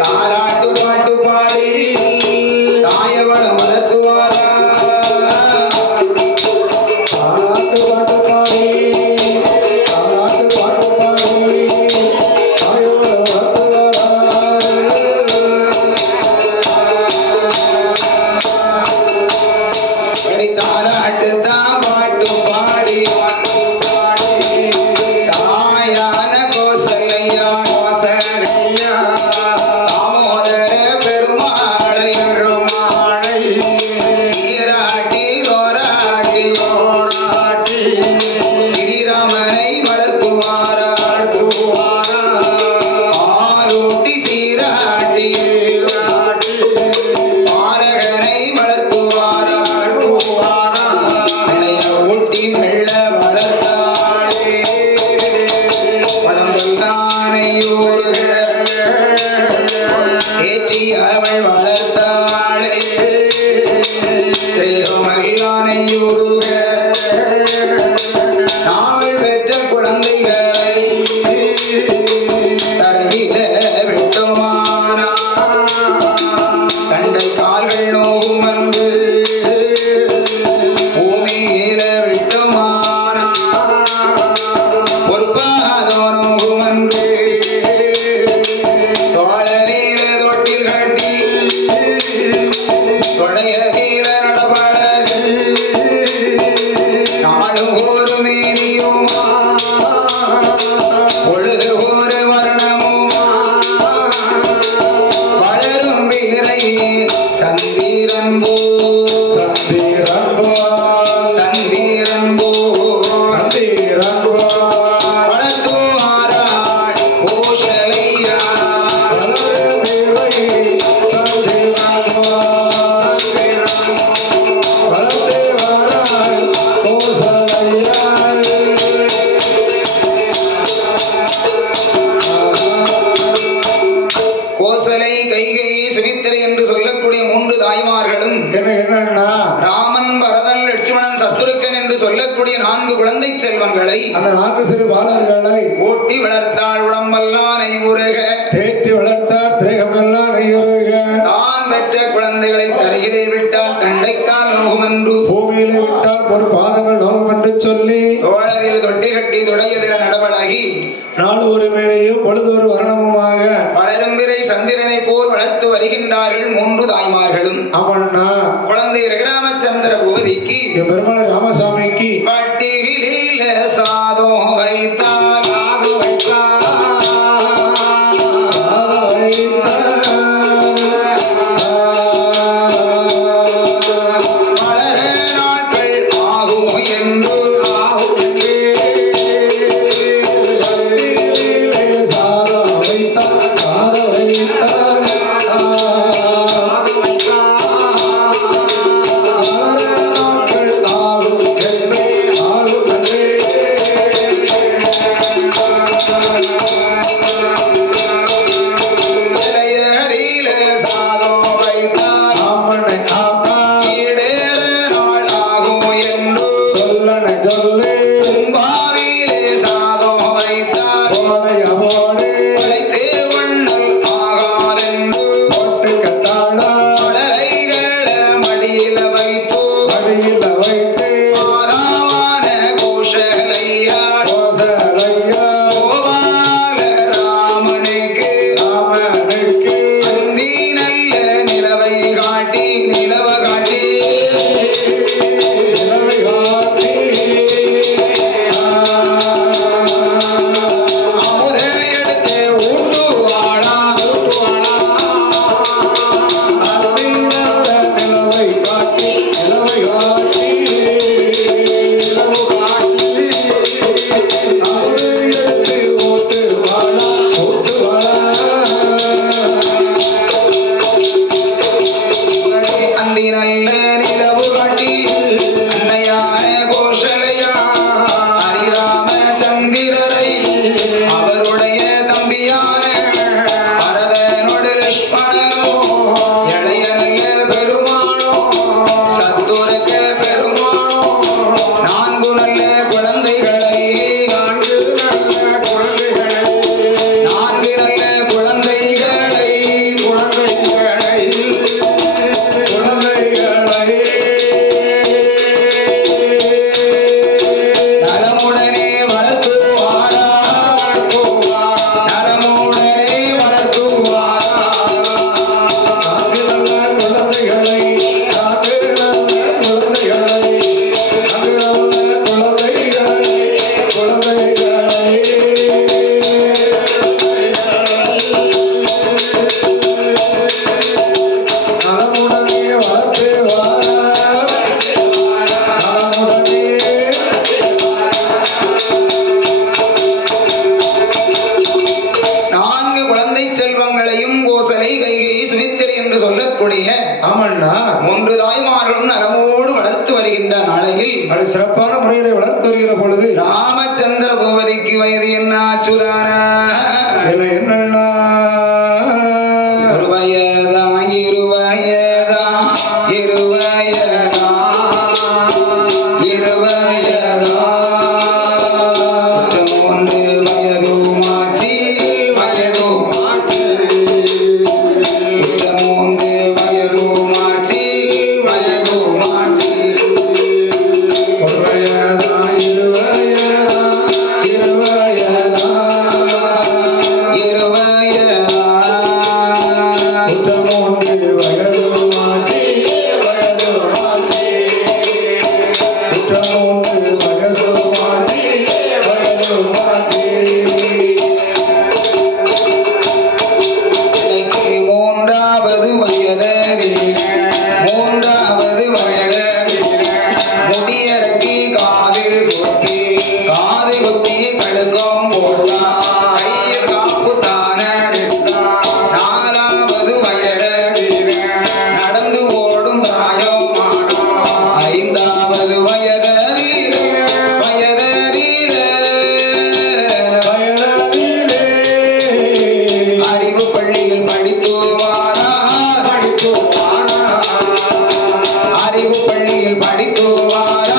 தாராட்டு கட்டி அவள் வளர்த்தாளே மகிழானை உருக நாவல் பெற்ற குழந்தைகளை தரையில விட்டோமானா கண்டை கால்கள் நோகும் வந்து பூமியில விட்டோமானா பொறுப்பாதோ நோகும் வந்து தோழரீர தொட்டில் கட்டி தொடைய தீர நடபட நாளும் ஒரு மேனியும் பொழுது ஒரு வர்ணமும் வளரும் வீரை சந்தீரன்போ சந்தீரன்போ சந்தீரன்போ சந்தீரன்போ வளர்த்துவாராள் கோஷலையா கோசலை கைகை சுமித்திரை என்று சொல்லக்கூடிய மூன்று தாய்மார்களும் என்னன்னா ராமன் பரதன் லட்சுமணன் சத்துருக்கன் என்று சொல்லக்கூடிய 4 குழந்தை செல்வங்களை அந்த 4 சிறு பாலர்களை ஓட்டி வளர்த்தாள் உடம்பெல்லாம் நெய்வுருக தேற்றி வளர்த்தார் திரேகமெல்லாம் நெய்யுருக தான் பெற்ற குழந்தைகளை தரையிலே விட்டால் தண்டைக்கால் நோகும் என்று பூமியிலே விட்டால் ஒரு பாதங்கள் நோகும் என்று சொல்லி தோழவில் தொட்டி கட்டி தொடையதிர நடவலாகி நாள் ஒரு மேலையும் பொழுது ஒரு வர்ணமுமாக வளரும் விரை சந்திரனை போல் வளர்த்து வருகின்றார்கள் 3 தாய்மார்களும். அவன்னா குழந்தை ரகுராமச்சந்திர பூதிக்கு பெருமாள் ராமசாமிக்கு பட்டியில சாதம் வைத்தார் சாதம் வைத்தார் வளர நாட்கள் ஆகும் என்று சிறப்பான முறையிலே வளர்த்து வருகிற பொழுது ராமச்சந்திர பூபதிக்கு வயது என்ன ஆச்சுதான என்னன்னா ஒரு வயது குற்றமூன்று வயதுமாகி குற்றமூன்று வயதுமாகி எனக்கு மூன்றாவது வயதில் முடியறக்கி காது குத்தி கடுக்கம் போட்டான் கையில் காப்பு தான நாலாவது வயதில் நடந்து ஓடும் பிராயமானோ ஐந்தாவது வயதில் அறிவு பள்ளியில் அறிவு பள்ளியில் படித்துவாரா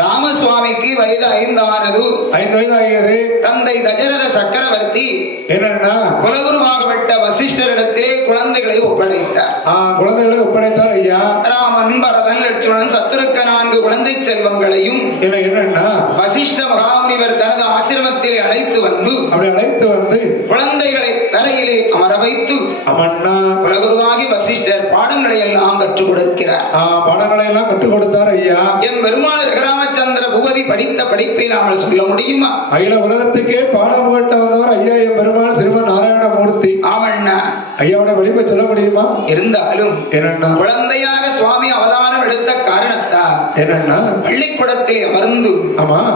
ராமசுவாமிக்கு வயது 5 ஆனது. 5 வயதாகியது. தந்தை தசரத சக்கரவர்த்தி என்னன்னா குலகுருவாகப்பட்ட வசிஷ்டரிடத்திலே குழந்தைகளை ஒப்படைத்தார். குழந்தைகளை ஒப்படைத்தார் ஐயா. ராமன், பரதன், லட்சுமணன், சத்துருக்க 4 குழந்தை செல்வங்களையும் என்னன்னா வசிஷ்ட மகாமுனிவர் தனது ஆசிரமத்திலே அழைத்து வந்து குழந்தைகளை தரையிலே அமர வைத்து குலகுருவாகி வசிஷ்டர் பாடங்களை எல்லாம் கற்றுக் கொடுக்கிறார். பாடங்களை எல்லாம் கற்றுக் கொடுத்தார் ஐயா. என் பெருமாள் ராமச்சந்திர பூபதி படித்த படிப்பை நாங்கள் சொல்ல முடியுமா? அகில உலகத்துக்கே பாடம் புகட்ட வந்தவர் ஐயா என் பெருமாள் சிறுவன் நாராயணமூர்த்தி. ஆமண்ணா, ஐயாவோட வழிபை சொல்ல முடியுமா? இருந்தாலும் என்னன்னா குழந்தையாக சுவாமி அவதாரம் எடுத்த காரணத்தால் என்னன்னா பள்ளிக்கூடத்திலே அமர்ந்து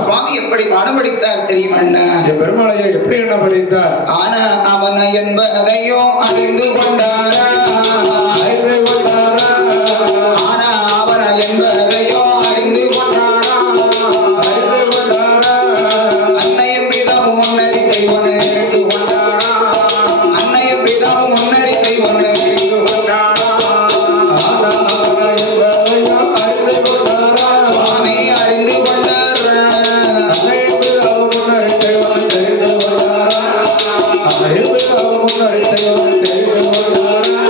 சுவாமி எப்படி பாடம் படித்தார் தெரியுமா? என் பெருமாள் ஐயா எப்படி என்ன படித்தார்? ஆனா அவன என்பதையோ அறிந்து கொண்டாரா ஆனா அவன என்பதையோ அறிந்து கொண்டாரா அன்னையும் பிதாவும் முன்னறிக்கை ஒன்று அறிந்து கொண்டாரா அன்னையும் பிதாவும் முன்னறிக்கை ஒன்று அறிந்து கொண்டாரா சுவாமி அறிந்து கொண்டாரா அன்னையும் பிதாவும் முன்னறிக்கை ஒன்று தெரிந்து கொண்டாரா அன்னையும் பிதாவும் முன்னறிக்கை ஒன்று தெரிந்து கொண்டாரா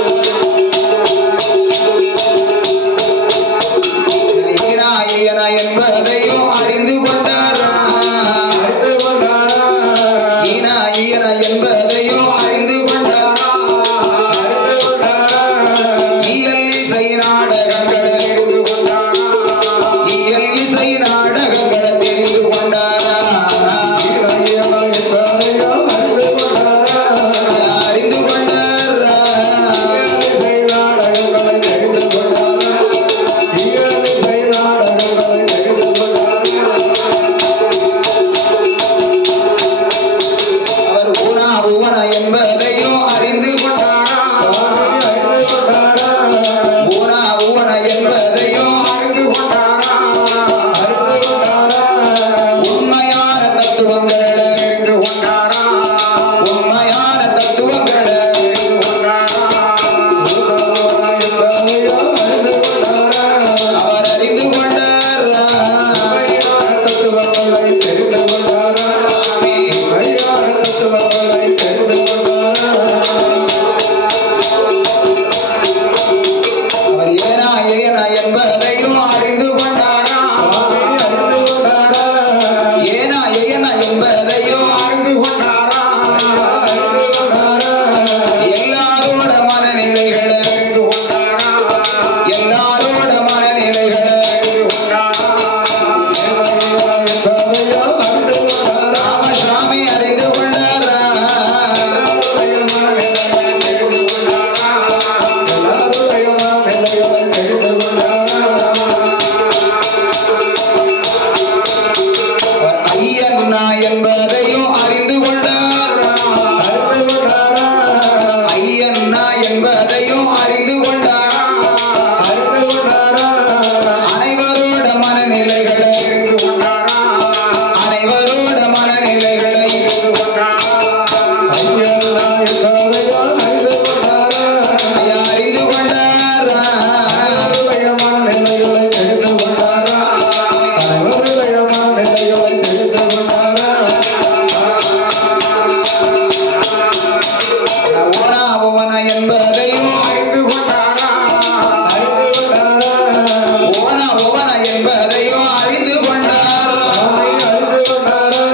என்பதையும் அறிந்து கொண்டார் அறிந்து கொண்டாரா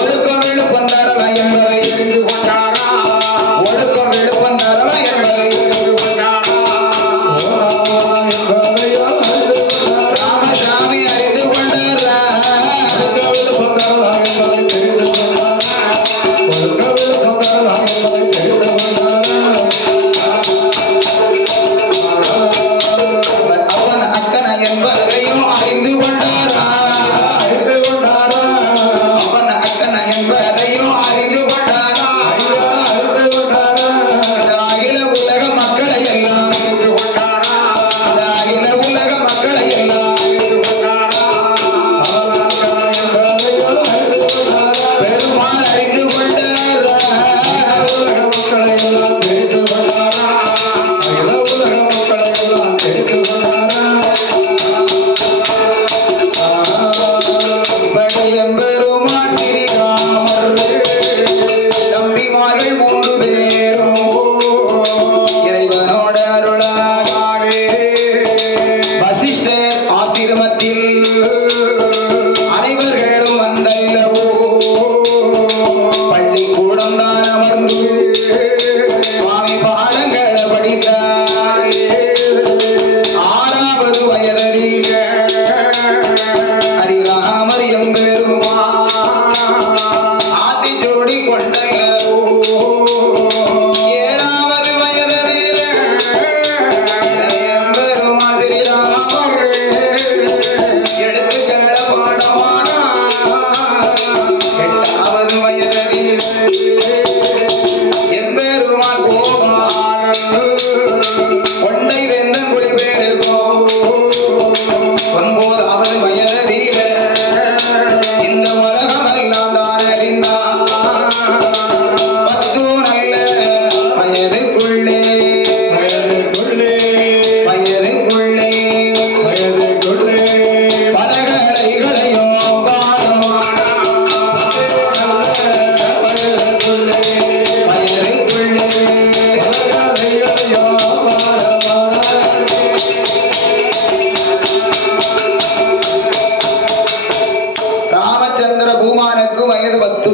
ஒழுக்கம் விழுப்பந்தாரா என்பதை அறிந்து கொண்டாரா ஒழுக்கம் விழுப்பந்தாரா என்பதை அறிந்து கொண்டாரா ராமசாமி அறிந்து கொண்டாரா அவன் அக்கன என்பதையும் அறிந்து கொண்டாரா அவன் அக்கன என்பதையும் அறிந்து கொண்டாரா அகில உலக மக்களை எல்லாம் அறிந்து கொண்டாரா அகில உலக மக்களை எல்லாம் அறிந்து கொண்டாரா பெருமாள் அறிந்து கொண்டாரா பெருமாள் ஸ்ரீராமர் தம்பிமார்கள் 3 பேரும் இறைவனோட அருளாக வசிஷ்டர் ஆசிரமத்தில் அனைவர்களும் வந்தல்லவோ பள்ளிக்கூடம் தான் அமர்ந்து சுவாமி பாடங்களை படித்தார் 6வது வயதில் ஹரிராமர் எம்பெருமா ஆதி ஜோடி கொண்டல்லவோ 7வது வயதில் எம்பெருமா ஸ்ரீராமர் எழுத்துக்கள பாடமானா 8வது வயதில் எம்பெருமாள் கோபாலன் கொண்டை வெந்தன் குடிபெருகோ 9வது வயதில் இந்த உலகமெல்லாம் தான் அறிந்தான் 10 நல்ல வயதுக்குள்ளே பலகலைகளையும் பாடமான வயதுக்குள்ளே ராமச்சந்திர பூமானுக்கு வயது 10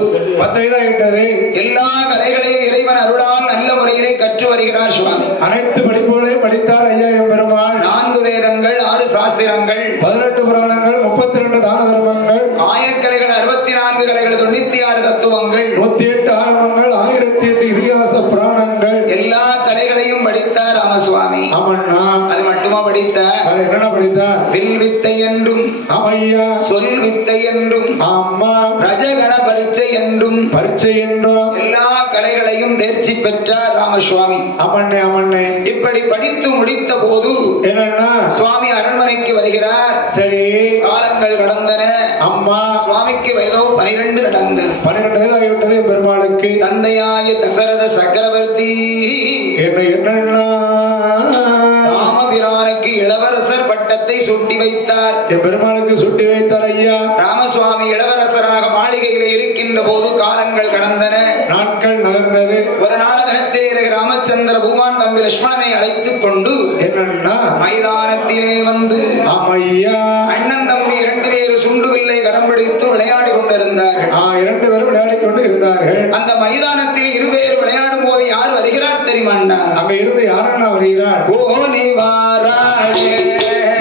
எல்லா கலைகளையும் இறைவன் அருளால் நல்ல முறையிலே கற்று வருகிறார் சுவாமி அனைத்து படிப்புகளையும் படித்தார் ஐயா எம்பெருமாள் 4 வேதங்கள் 6 சாஸ்திரங்கள் 18 புராணங்கள் 32 தான தர்மங்கள் ஆயக்கலைகள் 64 கலைகள் 96 தத்துவங்கள் 108 ஆகமங்கள் 1008 இதிகாச புராணங்கள் எல்லா கலைகளையும் படித்தார் ராமசுவாமி ஆமண்ணா அது மட்டுமா படித்தார் அது என்னென்ன படித்தார் வில் வித்தை என்றும் ஆமையா சொல் வித்தை என்றும் ஆமா ரஜகண பரீட்சை என்றும் பரீட்சை என்றோம் எல்லா கலைகளையும் தேர்ச்சி பெற்றார் ராமசுவாமி அமண்ணே இப்படி படித்து முடித்த போது என்னன்னா சுவாமி அரண்மனைக்கு வருகிறார் சரி காலங்கள் கடந்தன அம்மா சுவாமிக்கு வயதோ 12 நடந்தது 12 வயதாகிவிட்டது பெருமாளுக்கு தந்தையாய தசரத சக்கரவர்த்தி என்னன்னா ராமபிரானுக்கு இளவரசர் பட்டத்தை சுட்டி வைத்தார் என் பெருமாளுக்கு சுட்டி வைத்தார் ஐயா ராமசுவாமி இளவரசராக மாளிகையிலே இருக்கின்ற போது காலங்கள் கடந்தன நாட்கள் நகர்ந்தது ஒரு நாள் தினத்திலே ராமச்சந்திர பூமான் தம்பி லட்சுமணனை அழைத்துக் கொண்டு என்னன்னா மைதானத்திலே வந்து ஆமையா அண்ணன் தம்பி 2 பேரும் சுண்டு வில்லை கரம் பிடித்து விளையாடி கொண்டிருந்தார்கள் 2 பேரும் விளையாடி கொண்டு இருந்தார்கள் அந்த மைதானத்தில் 2 பேர் விளையாடும் போது யார் வருகிறார் தெரியுமா அங்க இருந்து யாரண்ணா வருகிறார் கோனி வாராளே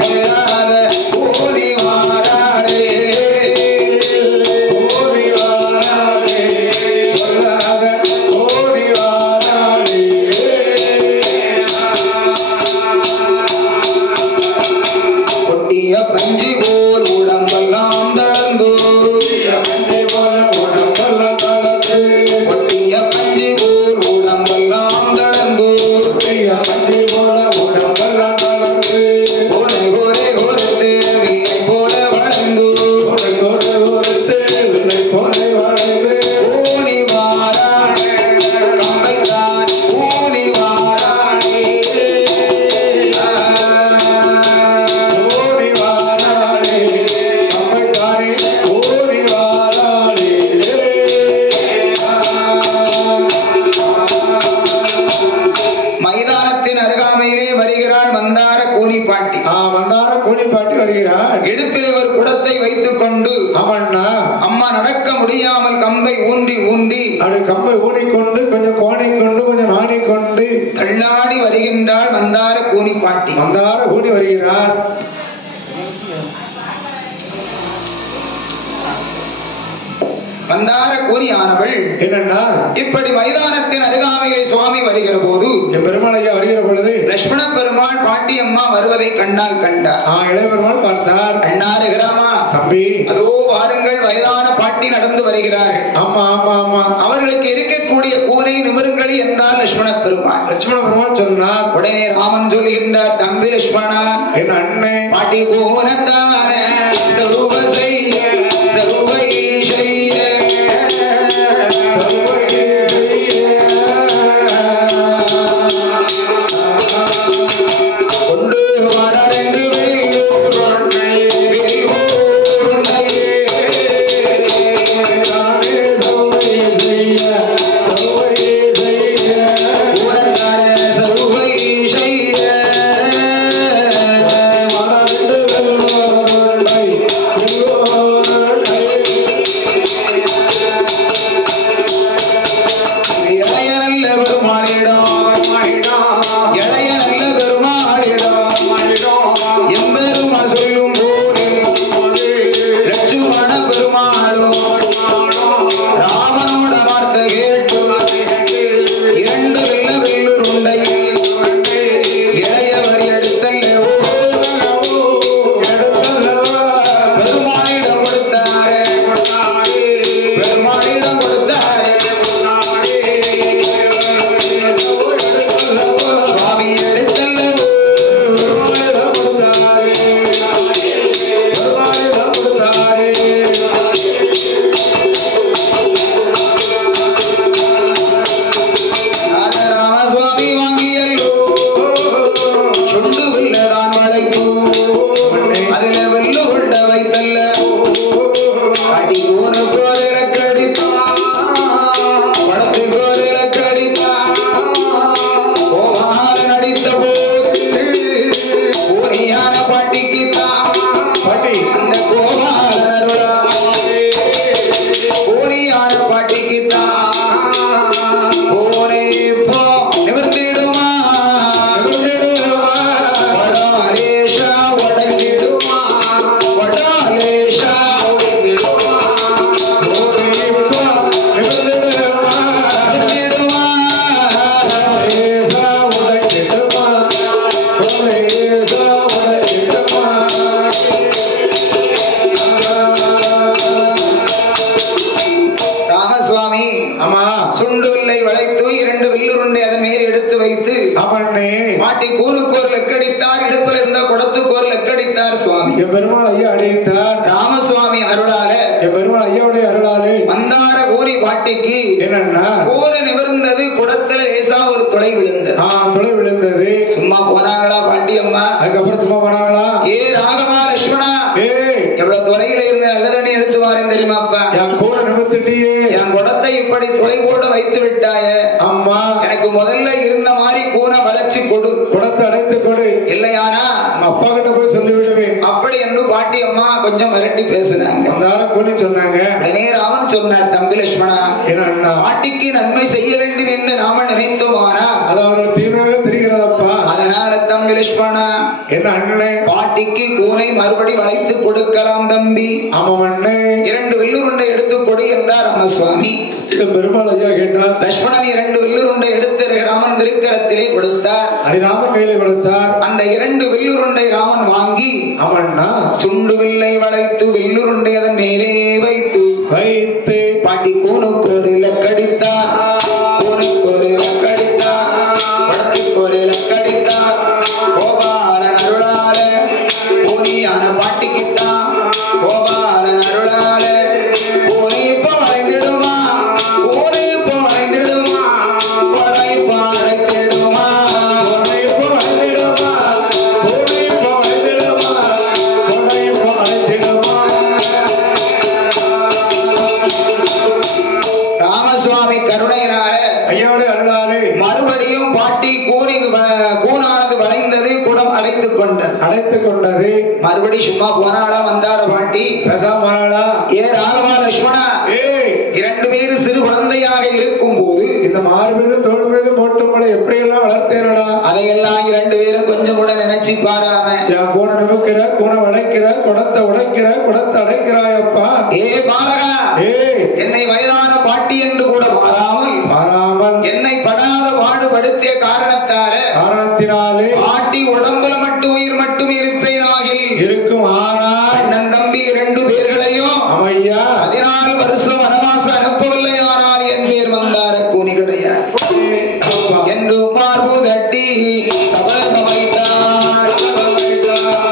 பொல்லாத கோனி வாராளே ஓடி வாராளே சொல்லாத ஓடி வாராளே கொட்டிய பஞ்சி போல் உடம்பெல்லாம் தளர்ந்து பஞ்சை போல உடம்பெல்லாம் தளர்ந்து கொட்டிய பஞ்சி போல் உடம்பெல்லாம் தளர்ந்து பஞ்சை போல உடம்பெல்லாம் தளர்ந்து கோரை கோரை கோரத்து வில்லை போல வளர்ந்து ஒரு ஒரு ஒருத்து விலை போல வளைந்து கோனி வாராளே கம்பைத்தான் கோனி வாராளே ஓடி வாராளே அப்படியா? இடுப்பிலே ஒரு குடத்தை வைத்துக் கொண்டு ஆமாண்ணா. அம்மா நடக்க முடியாமல் கம்பை ஊன்றி ஊன்றி அப்படி கம்பை ஊனிக்கொண்டு கொஞ்சம் கோணிக்கொண்டு கொஞ்சம் நாணிக்கொண்டு தள்ளாடி வருகின்றாள் மந்தார கூனி பாட்டி. மந்தார ஊனி வருகிறார். மந்தார கூனியானவள் என்னன்னா இப்படி மைதானத்தின் அருகாமையிலே சுவாமி வருகிற போது பெருமாள் ஐயா வருகிற பொழுது லட்சுமண பெருமாள் பாட்டி அம்மா வருவதை கண்ணால் கண்டார். இளைய பெருமாள் பார்த்தார். கண்ணாருகிறாமா தம்பி அதோ வாருங்கள் வயதான பாட்டி நடந்து வருகிறார்கள். ஆமா ஆமா ஆமா. அவர்களுக்கு இருக்கக்கூடிய கூரை நிமிருங்கள் என்றார் லட்சுமண பெருமாள். லட்சுமண பெருமாள் சொன்னார். உடனே ராமன் சொல்லுகின்றார், தம்பி லட்சுமணா என் அண்ணே பாட்டி கூனத்தான சருவ செய்ய சருவை செய்ய கொண்டு வடரெண்டு பாட்டி கூருக்கு ஒரு லெக்கடித்தார், இடுப்புல இருந்த குடத்துக்கு ஒரு லெக்கடித்தார் சுவாமி. பெருமாள் ஐயா அடைத்தார். ராமசுவாமி அருளால பெருமாள் ஐயாவுடைய அருளாலே மந்தார ஊரி பாட்டிக்கு என்னன்னா கூரை நிமிர்ந்தது, குடத்துல லேசா ஒரு துளை விழுந்தது. துளை விழுந்தது. சும்மா போனாங்களா பாட்டி அம்மா? அதுக்கப்புறம் சும்மா போனாங்களா? ராகமா லட்சுமணா, எவ்வளவு துளையில இருந்த நல்ல தண்ணி எடுத்து வாரேன் தெரியுமாப்பா? என் கூட நிமிர்த்திட்டியே, என் குடத்தை இப்படி துளை போட வைத்து விட்டாய. அம்மா எனக்கு முதல்ல இருந்த மாதிரி கூரை வளைச்சு கொடு, குடத்தை அடைத்து கொடு, இல்லையானா அப்பா கிட்ட போய் சொல்லி விடுவேன் அப்படி என்று பாட்டி அம்மா கொஞ்சம் மிரட்டி பேசினாங்க. சொன்னாங்க. உடனே ராமன் சொன்னார், தம்பி லட்சுமணா, பாட்டிக்கு நன்மை செய்ய வேண்டும் என்று நாம நினைத்தோமானா அது அவர்கள் தீமையாக தெரிகிறதப்பா. அதனால தம்பி லட்சுமணா, என்ன அண்ணனே, பாட்டிக்கு கூரை மறுபடி வளைத்து கொடுக்கலாம் தம்பி. ஆமாம் அண்ணே, 2 வில்லுருண்டை எடுத்து கொடு என்றார் ராமசுவாமி. பெருமாள் ஐயா கேட்டார். லட்சுமணன் 2 வில்லுருண்டை எடுத்து ராமன் திருக்கரத்திலே கொடுத்தார். ராமன் கையில கொடுத்தார். அந்த 2 வில்லுருண்டை ராமன் வாங்கி அவன்னா சுண்டு வில்லை வளைத்து வில்லுருண்டை அதன் மேலே வைத்து பாட்டி கூனுக்கு ஒரு லக்கடித்தார், கூனுக்கு ஒரு லக்கடித்தார், படத்துக்கு ஒரு லக்கடித்தார். கோபாலன் அருளால கூனியான பாட்டிக்குத்தான், கோபாலன் அருளால கூனி இப்போ வளைந்திடுமா, கூனி இப்போ வளைந்திடுமா, கொடை இப்போ வளைத்திடுமா, கொடை இப்போ வளைந்திடுமா, கூனி இப்போ வளைந்திடுமா, கொடை இப்போ வளைத்திடுமா. ராமசுவாமி கருணையினால ஐயாவுடைய அருளாலே மறுபடியும் பாட்டி கூனானது வளைந்தது, குடம் அடைத்துக் கொண்டது. மறுபடி சும்மா போனாளா வந்தார பாட்டி பேசாம வராளா? ஏ ராகவா லட்சுமணா ஏய், இரண்டு பேரும் சிறு குழந்தையாக இருக்கும் போது இந்த மார் மீது தோல் மீது போட்டுங்களை எப்படி எல்லாம் வளர்த்தேனடா. அதையெல்லாம் இரண்டு பேரும் கொஞ்சம் கூட நினைச்சு பாராம என் கூனை நிமிக்கிற, கூனை வளைக்கிற, குடத்தை உடைக்கிற, குடத்தை அடைக்கிறாயப்பா. ஏ பாலகா ஏய், என்னை வயதான பாட்டி என்று கூட பாராமல் மாறாமல் என்னை படாத பாடுபடுத்திய காரணத்தினாலே பாட்டி உடம்புல மட்டும் உயிர் மட்டும் இருப்பேனாகில் இருக்கும். ஆனால் அண்ணன் தம்பி இரண்டு பேர்களையும் அமையா 14 வருஷம் வனவாசம் அனுப்பவில்லை. ஆனால் என் பேர் வந்தார கூனி கிடையாது என்று மார்பு தட்டி சபதம் வைத்தார். சபதம் வைத்தார்.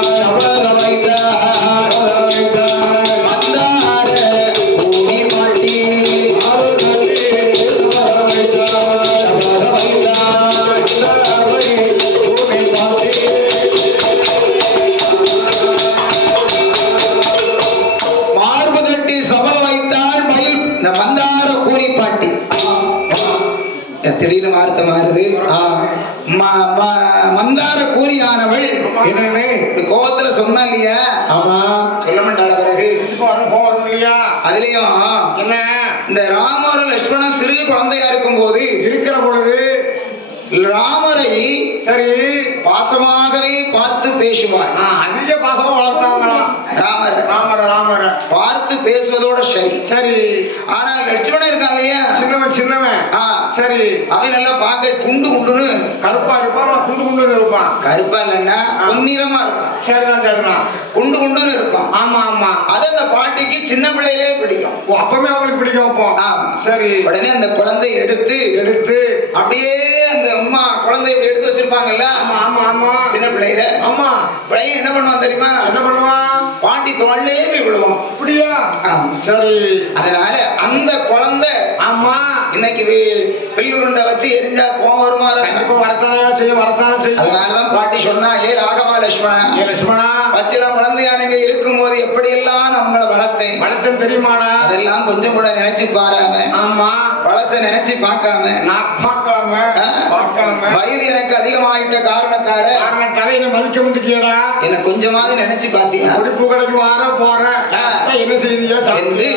வந்தார கூனி பாட்டி சபதம் வைத்தார். மார்பு தட்டி சபதம் வைத்தால் மயில் வந்தார கூனி பாட்டி. திடீர்னு வார்த்தை மாறுது. மந்தார கூலியானவள் என்னன்னு கோபத்துல சொன்னா இல்லையா? ஆமா, சொல்ல மாட்டாள பிறகு போறோம் இல்லையா? அதுலயும் என்ன இந்த ராமர் லட்சுமணன் சிறு குழந்தையா இருக்கும் போது இருக்கிற பொழுது ராமரை சரி பாசமாகவே பார்த்து பேசுவார். அதிக பாசமா வளர்த்தாங்களா ராமர் ராமர பார்த்து பேசுவதோட சரி. சரி, ஆனால் லட்சுமணன் இருக்கான் இல்லையா? சின்னவன் சரி, அவன் எல்லாம் பார்க்க குண்டு குண்டுன்னு கருப்பா இருப்பான், குண்டு இருப்பான். கருப்பா இல்லைன்னா பொன்னிறமா இருப்பான். சரிதான் குண்டு குண்டுன்னு இருப்பான். ஆமா அது அந்த பாட்டிக்கு சின்ன பிள்ளையிலே பிடிக்கும். அப்பவே அவங்களுக்கு பிடிக்கும். அப்போ சரி, உடனே அந்த குழந்தை எடுத்து அப்படியே அந்த அம்மா குழந்தை எடுத்து வச்சிருப்பாங்கல்ல. ஆமா சின்ன பிள்ளையில ஆமா பையன் என்ன பண்ணுவான் தெரியுமா? என்ன பண்ணுவான்? பாட்டி தோல்லே போய் விடுவான். அப்படியா? சரி, அதனால அந்த குழந்தை ஆமா இன்னைக்கு வெள்ளுருண்டை வச்சு எரிஞ்சா கோவம் வருமா? வரத்தான செய்யும். அதனாலதான் பாட்டி சொன்னா, ஏ ராகவா லட்சுமணா பச்சிலம் குழந்தையானங்க இருக்கும் போது எப்படி எல்லாம் நம்மளை வளர்த்தேன் தெரியுமாடா? அதெல்லாம் கொஞ்சம் கூட நினைச்சு பாராம, ஆமா பழச நினைச்சு பார்க்காம வயது எனக்கு அதிகமாயிட்ட காரணத்தால என்ன மதிக்க முடியடா. என்ன கொஞ்சமாவது நினைச்சு பாத்தீங்க முடிப்பு கடைக்கு வார போற என்ன செய்தியா என்று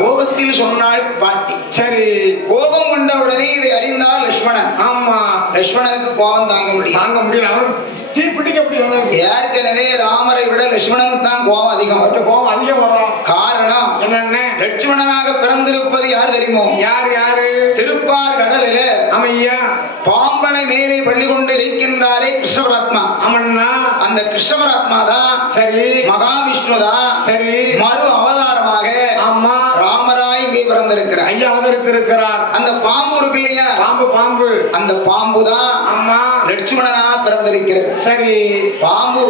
கோபத்தில் சொன்னாள் பாட்டி. சரி, கோபம் கொண்ட உடனே இதை அறிந்தால் லட்சுமணன். ஆமா, லட்சுமணனுக்கு கோபம் தாங்க முடியல. அவனுக்கு தீ பிடிக்க முடியும். ஏற்கனவே ராமரை விட லட்சுமணனுக்கு தான் கோபம் அதிகம். கோபம் அதிகம் வரும். காரணம் என்னென்ன? லட்சுமணனாக பிறந்திருப்பது யார் தெரியுமோ? யாரு? திருப்பார் கடலில அமையா பாம்பனை மேலே பள்ளி கொண்டு இருக்கின்றாரே கிருஷ்ணபராத்மா. ஆமண்ணா, அந்த கிருஷ்ணபராத்மா தான் சரி, மகாவிஷ்ணு தான் சரி, மறு அவதாரமாக ஆமா ராமராய் இங்கே பிறந்திருக்கிறார். ஐயா அவதரித்திருக்கிறார். அந்த பாம்பு இருக்கு இல்லையா? பாம்பு அந்த பாம்பு தான் அம்மா லட்சுமணனா பிறந்திருக்கிறது. சரி, பாம்பு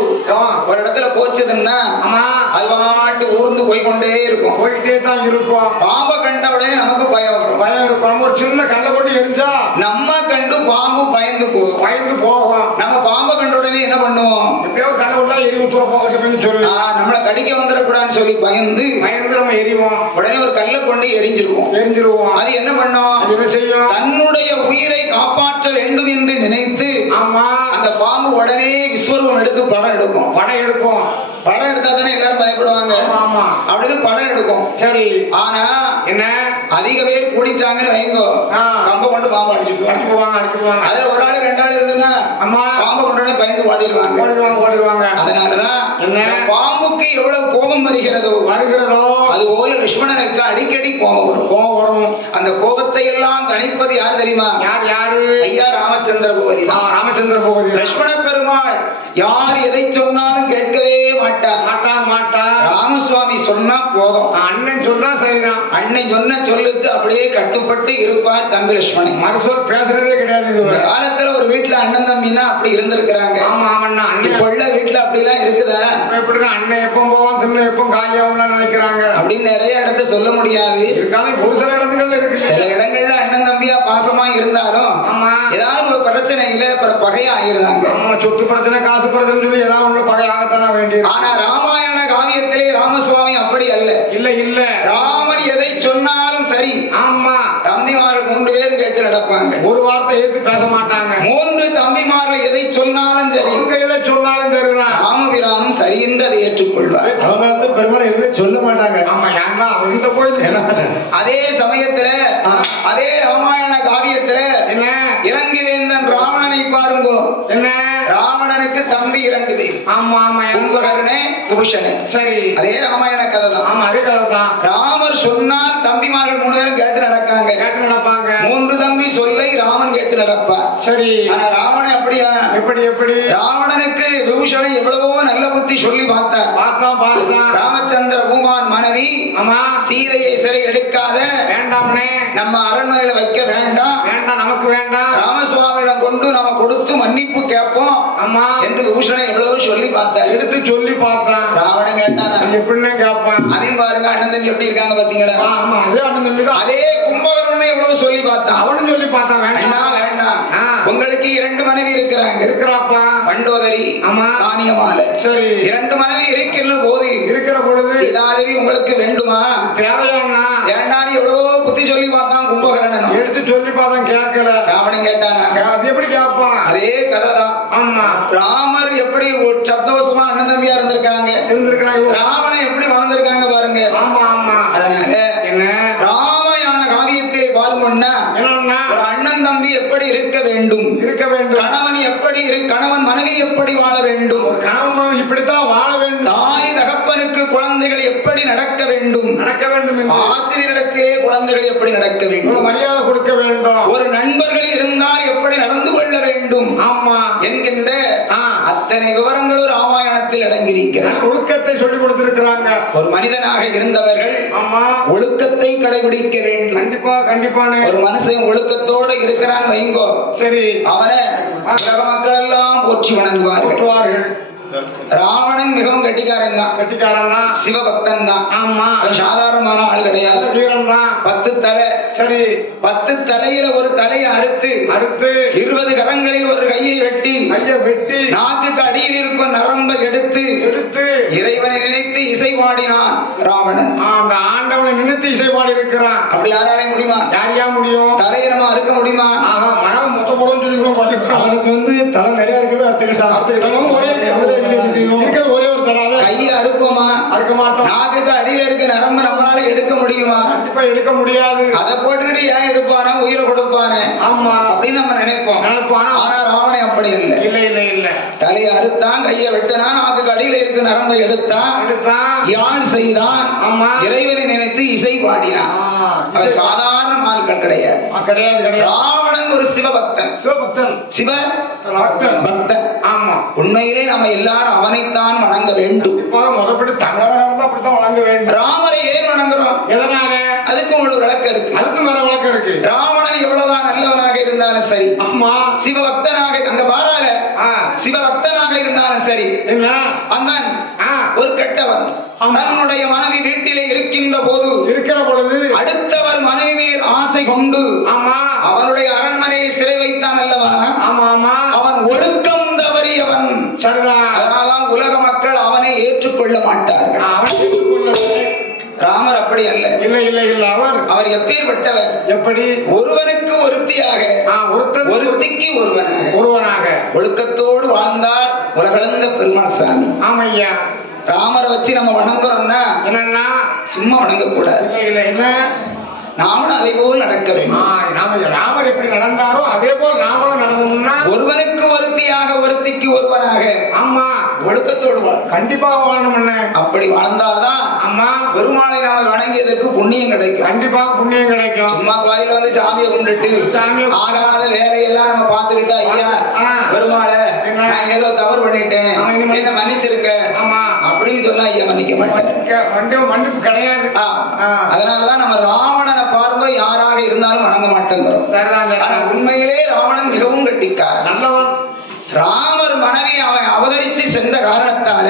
ஒரு இடத்துல போச்சதுன்னா ஆமா அது பாட்டு ஊர்ந்து போய்கொண்டே இருக்கும். போயிட்டே தான் இருக்கும். பாம்பை கண்ட உடனே நமக்கு பயம் வரும். இருக்கும். ஒரு சின்ன கல்ல போட்டு எரிஞ்சா நம்ம கண்டு பாம்பு பயந்து போகும். நம்ம பாம்பை கண்ட உடனே என்ன பண்ணுவோம்? எப்பயோ கல்ல விட்டா எரிவு தூர போகட்டும்னு சொல்லி நம்மளை கடிக்க வந்துடக்கூடாதுன்னு சொல்லி பயந்து நம்ம எரிவோம். உடனே ஒரு கல்லை கொண்டு எரிஞ்சிருவோம். அது என்ன பண்ணும்? என்ன செய்யும்? தன்னுடைய உயிரை காப்பாற்ற வேண்டும் என்று நினைத்து ஆமா அந்த பாம்பு உடனே விஸ்வரூபம் எடுத்து படம் எடுக்கும். படம் எடுத்தா தானே எல்லாரும் பயப்படுவாங்க. அப்படின்னு படம் எடுக்கும். சரி, ஆனா என்ன அதிக பேர் கூடிட்டாங்கன்னு வைங்கோ, கம்ப கொண்டு பாம்பு அடிச்சுடுவாங்க. அதுல ஒரு ஆளு 2 ஆளு இருக்குன்னா பாம்பை கொண்டு பயந்து ஓடிடுவாங்க. அதனாலதான் பாம்புக்கு எவ்வளவு கோபம் வருகிறதோ அது போல லட்சுமணனுக்கு அடிக்கடி கோபம் வரும். அந்த கோபத்தை எல்லாம் தணிப்பது யார் தெரியுமா? யாரு? ஐயா ராமச்சந்திர பூபதி. லட்சுமண பெருமாள் யார் எதை சொன்னாலும் கேட்கவே மாட்டார். ராமசுவாமி சொன்னா போதும். அண்ணன் சொன்னா சரிதான். அண்ணன் சொன்ன சொல்லுக்கு அப்படியே கட்டுப்பட்டு இருப்பார் தம்பி லட்சுமணன். மறுசொல் பேசுறதே கிடையாது. இந்த காலத்துல ஒரு வீட்டுல அண்ணன் தம்பின்னா அப்படி இருந்திருக்கிறாங்க. இப்ப உள்ள வீட்டுல அப்படி எல்லாம் இருக்குதா? அண்ணன் எப்போ போவான், திரும்ப எப்போ காலியாவும் நினைக்கிறாங்க அப்படின்னு நிறைய இடத்த சொல்ல முடியாது. சில இடங்கள்ல அண்ணன் தம்பியா பாசமா இருந்தாலும் ஏதாவது ஒரு பிரச்சனையில பகையா ஆகிருந்தாங்க. சொத்து பிரச்சனை, காசு பிரச்சனை சொல்லி ஏதாவது ஒண்ணு பகையாகத்தான வேண்டியது. ஆனா ராமாயண காவியத்திலே ராமசுவாமி அப்படி அல்ல. இல்ல ராமன் எதை சொன்னாலும் சரி. ஆமா, தம்பிமார்கள் 3 பேரும் கேட்டு நடப்பாங்க. ஒரு வார்த்தை ஏற்று பேச மாட்டாங்க. 3 தம்பிமார்கள் எதை சொன்னாலும் சரி. எதை சொன்னாலும் சரிதான். ராமபிரான் ஏற்றுக்கொள்வார். அவங்க வந்து பெருமாள் எதுவுமே சொல்ல மாட்டாங்க. ஆமா, ஏன்னா அவர்கிட்ட போய் அதே சமயத்துல அதே ராமாயண காவியத்துல என்ன இலங்கை வேந்தன் ராவணனை பாருங்கோ. என்ன ராவணனுக்கு தம்பி 2 பேர். ஆமா ஆமா, கும்பகர்ணே குபுஷனே. சரி, அதே ராமாயண கதை தான். ஆமா, அதே கதை தான். ராமர் சொன்னால் தம்பிமார்கள் 3 பேரும் கேட்டு நடக்காங்க. கேட்டு நடப்பாங்க. 3 தம்பி சொல்லை ராமன் கேட்டு நடப்பார். சரி, ஆனா ராவணன் அப்படியா? எப்படி ராவணனுக்கு விபூஷணை எவ்வளவோ நல்ல புத்தி சொல்லி பார்த்தார். பார்த்தா ராமச்சந்திர பூமான் மனைவி ஆமா சீதையை சிறை எடுக்காத, வேண்டாம்னே, நம்ம அரண்மனையில வைக்க வேண்டாம், நமக்கு வேண்டாம், ராமசுவாமியிடம் கொண்டு நாம கொடுத்து மன்னிப்பு கேட்போம் ஆமா என்று விபூஷணை எவ்வளவோ சொல்லி பார்த்தார். எடுத்து சொல்லி பார்த்தான். ராவணன் கேட்டான், எப்படின்னு கேட்பான். அதையும் பாருங்க, அண்ணன் தம்பி எப்படி இருக்காங்க பாத்தீங்களா? ஆமா, அதே அண்ணன் தம்பி தான். அதே கும்பகர்ணனை எவ்வளவு சொல்லி பார்த்தான். அவனும் சொல்லி பார்த்தான். வேண்டாம் வேண்டாம், உங்களுக்கு 2 மனைவி இருக்கிறாப்பா, மண்டோதரி, ஆமா, தானியமாலை. சரி, 2 மனைவி இருக்கிற பொழுது சீதாதேவி உங்களுக்கு வேண்டுமா? தேவையானா? வேண்டாம், எவ்வளவோ புத்தி சொல்லி பார்த்தான் கும்பகர்ணன். எடுத்து சொல்லி பார்த்தான், கேட்கல. ராவணன் கேட்டானா? அது எப்படி கேட்பான்? அதே கதைதான். ஆமா, ராமர் எப்படி ஒரு சந்தோஷமா அண்ணன் தம்பியா இருந்திருக்காங்க, ராவணன் எப்படி வாழ்ந்திருக்காங்க பாருங்க. ஆமா ஆமா, அதனால என்ன ராமாயண காவியத்தை பாருங்கன்னா ஒரு அண்ணன் தம்பி எப்படி இருக்க வேண்டும், கணவன் மனைவி எப்படி வாழ வேண்டும், கணவன் இப்படித்தான் வாழ வேண்டும், தாய் தகப்பனுக்கு குழந்தைகள் எப்படி நடக்க வேண்டும், ஆசிரியரிடத்திலே குழந்தைகள் எப்படி நடக்க வேண்டும், மரியாதை கொடுக்க வேண்டும், ஒரு நண்பர்கள் இருந்தால் எப்படி நடந்து கொள்ள வேண்டும், ஆமா என்கின்ற அத்தனை விவரங்களும் ராமாயணத்தில் அடங்கியிருக்கிறார். ஒழுக்கத்தை சொல்லிக் கொடுத்திருக்கிறாங்க. ஒரு மனிதனாக இருந்தவர்கள் ஆமா ஒழுக்கத்தை கடைபிடிக்க வேண்டும். கண்டிப்பா ஒரு மனுஷன் ஒழுக்கத்தோடு இருக்கிறான் வைங்கோ, சரி, அவனை உலக மக்கள் எல்லாம் போற்றி வணங்குவார்கள். ராவணன் மிகவும் கட்டிக்காரன் தான், சிவபக்தன் தான். ஆமா, சாதாரணமான ஆள் கிடையாது. 10 தலை. சரி, 10 தலையில ஒரு தலையை அறுத்து 20 கரங்களில் ஒரு கையை வெட்டி நாக்குக்கு அடியில் இருக்கும் நரம்பை எடுத்து இறைவனை நினைத்து இசை பாடினான் ராவணன். அந்த ஆண்டவனை நினைத்து இசை பாடி இருக்கிறான். அப்படி யாராலே முடியுமா? யாரையா முடியும்? தலையை நம்ம அறுக்க முடியுமா? மனம் மொத்த போடும் சொல்லி அவனுக்கு வந்து தலை நிறைய இருக்குன்னு அறுத்துக்கிட்டான். ஒரே ஒரு தலை கையை அறுப்போமா? அறுக்க மாட்டோம். நாக்குக்கு அடியில இருக்க நரம்பு நம்மளால எடுக்க முடியுமா? கண்டிப்பா எடுக்க முடியாது. அதை போட்டுக்கிட்டு ஏன் எடுப்பானே, உயிரை கொடுப்பானே, ஆமா அப்படின்னு நம்ம நினைப்போம். ஆனா ராவணை அப்படி இல்லை. இல்ல தலையை அறுத்தான், கையை வெட்டினான், நாக்குக்கு அடியில இருக்க நரம்பை எடுத்தான், யான் செய்தான், இறைவனை நினைத்து இசை பாடினான். அவன் சாதாரண ஆட்கள் கிடையாது. ராவணன் ஒரு சிவபக்தன். சிவ பக்தன். ஆமா, உண்மையிலே நம்ம எல்லாரும் அவனைத்தான் வணங்க வேண்டும். முதற்படி தமிழகம் வணங்க வேண்டும். ராமரை ஏன் வணங்குறோம்? எதனால? அதுக்கும் ஒரு விளக்கம் இருக்கு. அதுக்கும் வேற விளக்கம் இருக்கு. ராவணன் எவ்வளவுதான் நல்லவனாக இருந்தாலும் சரி, ஆமா, சிவபக்தனாக அங்க பாரால சிவபக்தனாக இருந்தாலும் சரி, அண்ணன் ஒரு கெட்டவன். தன்னுடைய மனைவி வீட்டிலே இருக்கிற பொழுது அடுத்தவர் மனைவி மேல் ஆசை கொண்டு அவனுடைய அரண்மனையை சிறை வைத்தான் அல்லவா? அவன் ஒழுக்கம் தவறியவன். அதனால்தான் உலக மக்கள் அவனை ஏற்றுக்கொள்ள மாட்டார்கள். ராமர் அப்படி அல்ல. இல்ல அவர் எப்பேற்பட்டவர்? எப்படி? ஒருவனுக்கு ஒருத்தியாக, ஒருத்திக்கு ஒருவனாக ஒழுக்கத்தோடு வாழ்ந்தார் உலகளந்த பெருமாள் சாமி. ஆமையா, ராமரை வச்சு நம்ம வணங்குறோம்னா என்னன்னா சும்மா வணங்க கூடாது. இல்ல நாமளும் அதே போல் நடக்க வேண்டும். ராமர் எப்படி நடந்தாரோ அதே போல் நாமளும் நடந்தோம்னா ஒருவனுக்கு ஒருத்தியாக, ஒருத்திக்கு ஒருவனாக, அம்மா ஒழுக்கத்தோடு கண்டிப்பா வாழணும். அப்படி வாழ்ந்தால்தான் அம்மா பெருமாளை நாம வணங்கியதற்கு புண்ணியம் கிடைக்கும். கண்டிப்பா புண்ணியம் கிடைக்கும். சும்மா கோயில வந்து சாமியை கும்பிட்டு ஆகாத வேலையெல்லாம் நம்ம பார்த்துக்கிட்டா, ஐயா பெருமாளை நான் ஏதோ தவறு பண்ணிட்டேன், என்ன மன்னிச்சிருக்க அப்படின்னு சொன்னா ஐயா மன்னிக்க மாட்டேன். மன்னிப்பு கிடையாது. அதனாலதான் நம்ம ராவணனை பார்வை யாராக இருந்தாலும் வணங்க மாட்டேங்கிறோம். உண்மையிலே ராவணன் மிகவும் கட்டிக்காரன், நல்லவன். ராமர் மனைவி அவன் அபகரிச்சு சென்ற காரணத்தால,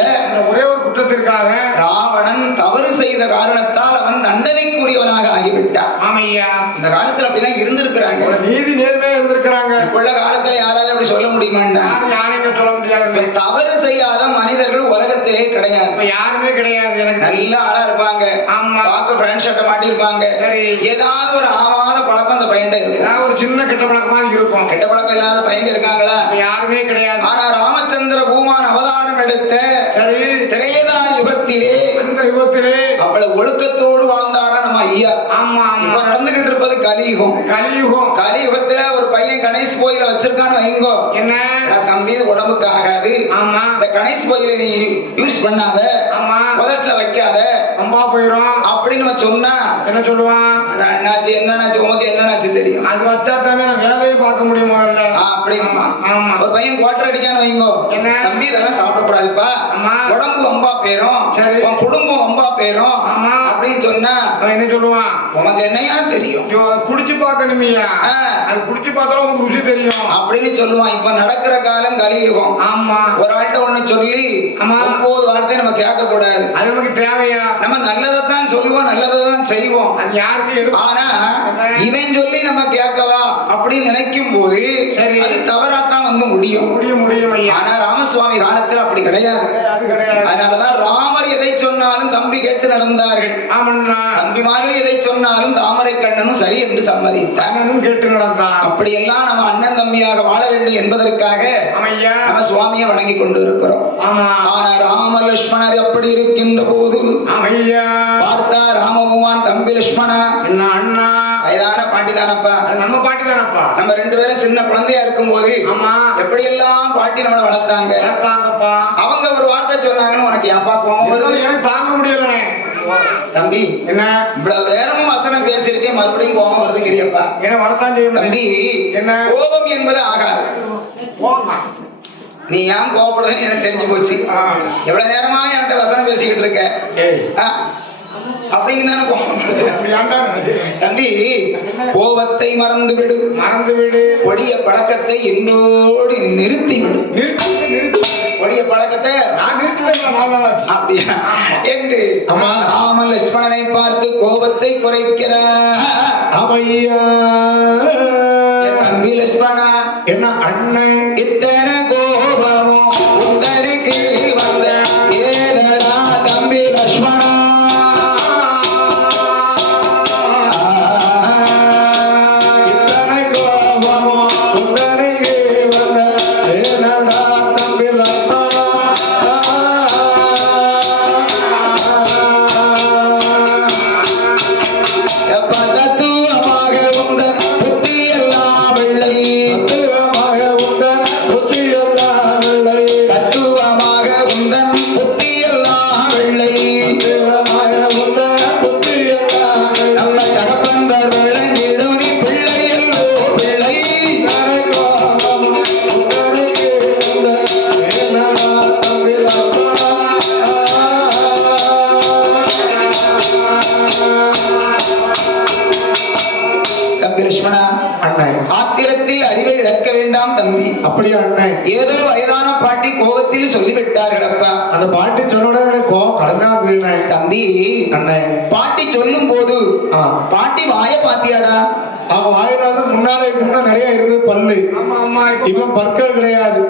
ஒரே ஒரு குற்றத்திற்காக ராவணன் தவறு செய்த காரணத்தால் அவன் தண்டனைக்குரியவனாக ஆகிவிட்டான். ஆமையா, இந்த காலத்துல அப்படிதான் இருந்திருக்கிறாங்க. நீதி நேர்மையா இருந்திருக்கிறாங்க. இப்ப காலத்துல யாராவது அப்படி சொல்ல முடியுமாண்டா? யாருமே சொல்ல முடியாது. தவறு செய்யாத மனிதர்கள் உலகத்திலே கிடையாது. யாருமே கிடையாது. எனக்கு நல்ல ஆளா இருப்பாங்க, பார்க்க ஃப்ரெண்ட் ஷர்ட்டை மாட்டிருப்பாங்க, ஏதாவது ஒரு ஆவாத பழக்கம் அந்த பையன் இருக்கு. ஒரு சின்ன கெட்ட பழக்கமா இருக்கும். கெட்ட பழக்கம் இல்லாத பையன் இருக்காங்களா? யாருமே கிடையாது. ஆனா ராமச்சந்திர பூமான் அவதாரம் எடுத்த சரி திரேதா யுகத்திலே அந்த யுகத்திலே அவ்வளவு ஒழுக்கத்தோடு வாழ்ந்தாரா நம்ம ஐயா. ஆமா இப்ப ஆமா நடந்துகிட்டு இருப்பது கலியுகம். கலியுகம் கலியுகத்துல ஒரு பையன் கணேஷ் கோயில வச்சிருக்கான்னு வைங்கோ, என்ன தம்பி இது உடம்புக்கு ஆகாது, ஆமா இந்த கணேஷ் கோயில நீ யூஸ் பண்ணாத, ஆமா முதல்ல வைக்காத அம்பா போயிரும் அப்படின்னு நம்ம சொன்னா என்ன சொல்லுவான்? என்னாச்சு என்னன்னாச்சு உனக்கு என்னன்னாச்சு தெரியும். அது வச்சா தானே நான் வேலையை பார்க்க முடியும் முதல்ல. அப்படிமா ஆமா ஒரு பையன் குவாட்டர் அடிக்கான்னு வைங்கோ, என்ன? தம்பி இதெல்லாம் சாப்பிடக்கூடாதுப்பா, ஆமா. உடம்பு வம்பா போயிரும், சரி. உன் குடும்பம் வம்பா போயிரும் ஆமா. அப்படின்னு சொன்னா அவன் என்ன சொல்லுவான்? உனக்கு என்னையா தெரியும் ஐயோ, அது குடிச்சு பார்க்கணுமியா, அது குடிச்சு பார்த்தாலும் உங்களுக்கு ருசி தெரியும் அப்படின்னு சொல்லுவான். இப்ப நடக்கிற காலம் கலியுகம். ஆமா ஒரு ஆள்கிட்ட ஒண்ணு சொல்லி ஆமா. 9 வார்த்தை நம்ம கேட்க கூடாது. அது நமக்கு தேவையா? நம்ம நல்லதைத்தான் சொல்லுவோம், நல்லதைதான் செய்வோம். அது யாருக்கு எது ஆனா இவன் சொல்லி நம்ம கேட்கவா அப்படின்னு நினைக்கும் போது சரி. அது தவறாத்தான் வந்து முடியும். முடியும் ஐயா. ஆனா ராமசுவாமி காலத்துல அப்படி கிடையாது. அது கிடையாது. அதனாலதான் ராமர் எதை சொன்னாலும் தம்பி கேட்டு நடந்தார்கள். ஆமண்ணா தம்பிமார்கள் எதை சொன்னாலும் தாமரை கண்ணனும் சரி என்று சம்மதித்தார். அண்ணனும் கேட்டு நடந்தான். அப்படியெல்லாம் நம்ம அண்ணன் தம்பியாக வாழ வேண்டும் என்பதற்காக ஐயா நம்ம சுவாமியை வணங்கி கொண்டு இருக்கிறோம். ஆமா ஆனா ராம லட்சுமணர் எப்படி இருக்கின்ற போது ஐயா பார்த்தா ராமபகவான் தம்பி லட்சுமணா என்ன அண்ணா வயதான பாட்டிதானப்பா, அது நம்ம பாட்டி தானப்பா. நம்ம 2 பேரும் சின்ன குழந்தையா இருக்கும் போது ஆமா எப்படி எல்லாம் பாட்டி நம்மளை வளர்த்தாங்க. கேட்பாங்கப்பா. அவங்க ஒரு வார்த்தை சொன்னாங்கன்னு உனக்கு ஏன்பா கோவம் வருது? எனக்கு தாங்க முடியல தம்பி என்ன இவ்வளவு வேறமும் வசனம் பேசியிருக்கேன், மறுபடியும் கோபம் வருதுங்கிறியப்பா. என்ன வளர்த்தான் செய்யும் தம்பி என்ன கோபம் என்பது ஆகாது. போமா நீ ஏன் கோபப்படுதுன்னு எனக்கு தெரிஞ்சு போச்சு. எவ்வளவு நேரமா என்கிட்ட வசனம் பேசிக்கிட்டு இருக்க அப்படிங்கிறான தம்பி, கோபத்தை மறந்து விடு, கொடிய பழக்கத்தை என்னோடு நிறுத்தி விடு. கொடிய பழக்கத்தை அப்படியா என்று ராம லட்சுமணனை பார்த்து கோபத்தை குறைக்கிறார். தம்பி லட்சுமணா என்ன அண்ணன் இத்தனை கோபமும் உந்தருக்கு வந்த ஏதரா தம்பி லட்சுமணா. ஆத்திரத்தில் அறிவை இழக்க வேண்டாம் தம்பி. அப்படியா அண்ணன்? ஏதோ வயதான பாட்டி கோபத்தில் சொல்லிவிட்டார்கள் அப்பா. அந்த பாட்டி சொன்னோட கோபம் கடனாது தம்பி. அண்ணன் பாட்டி சொல்லும் போது பாட்டி வாய பாத்தியாடா? அவ வாயிலாத முன்ன நிறைய இருந்து பல்லு. இப்ப பற்கள் கிடையாது.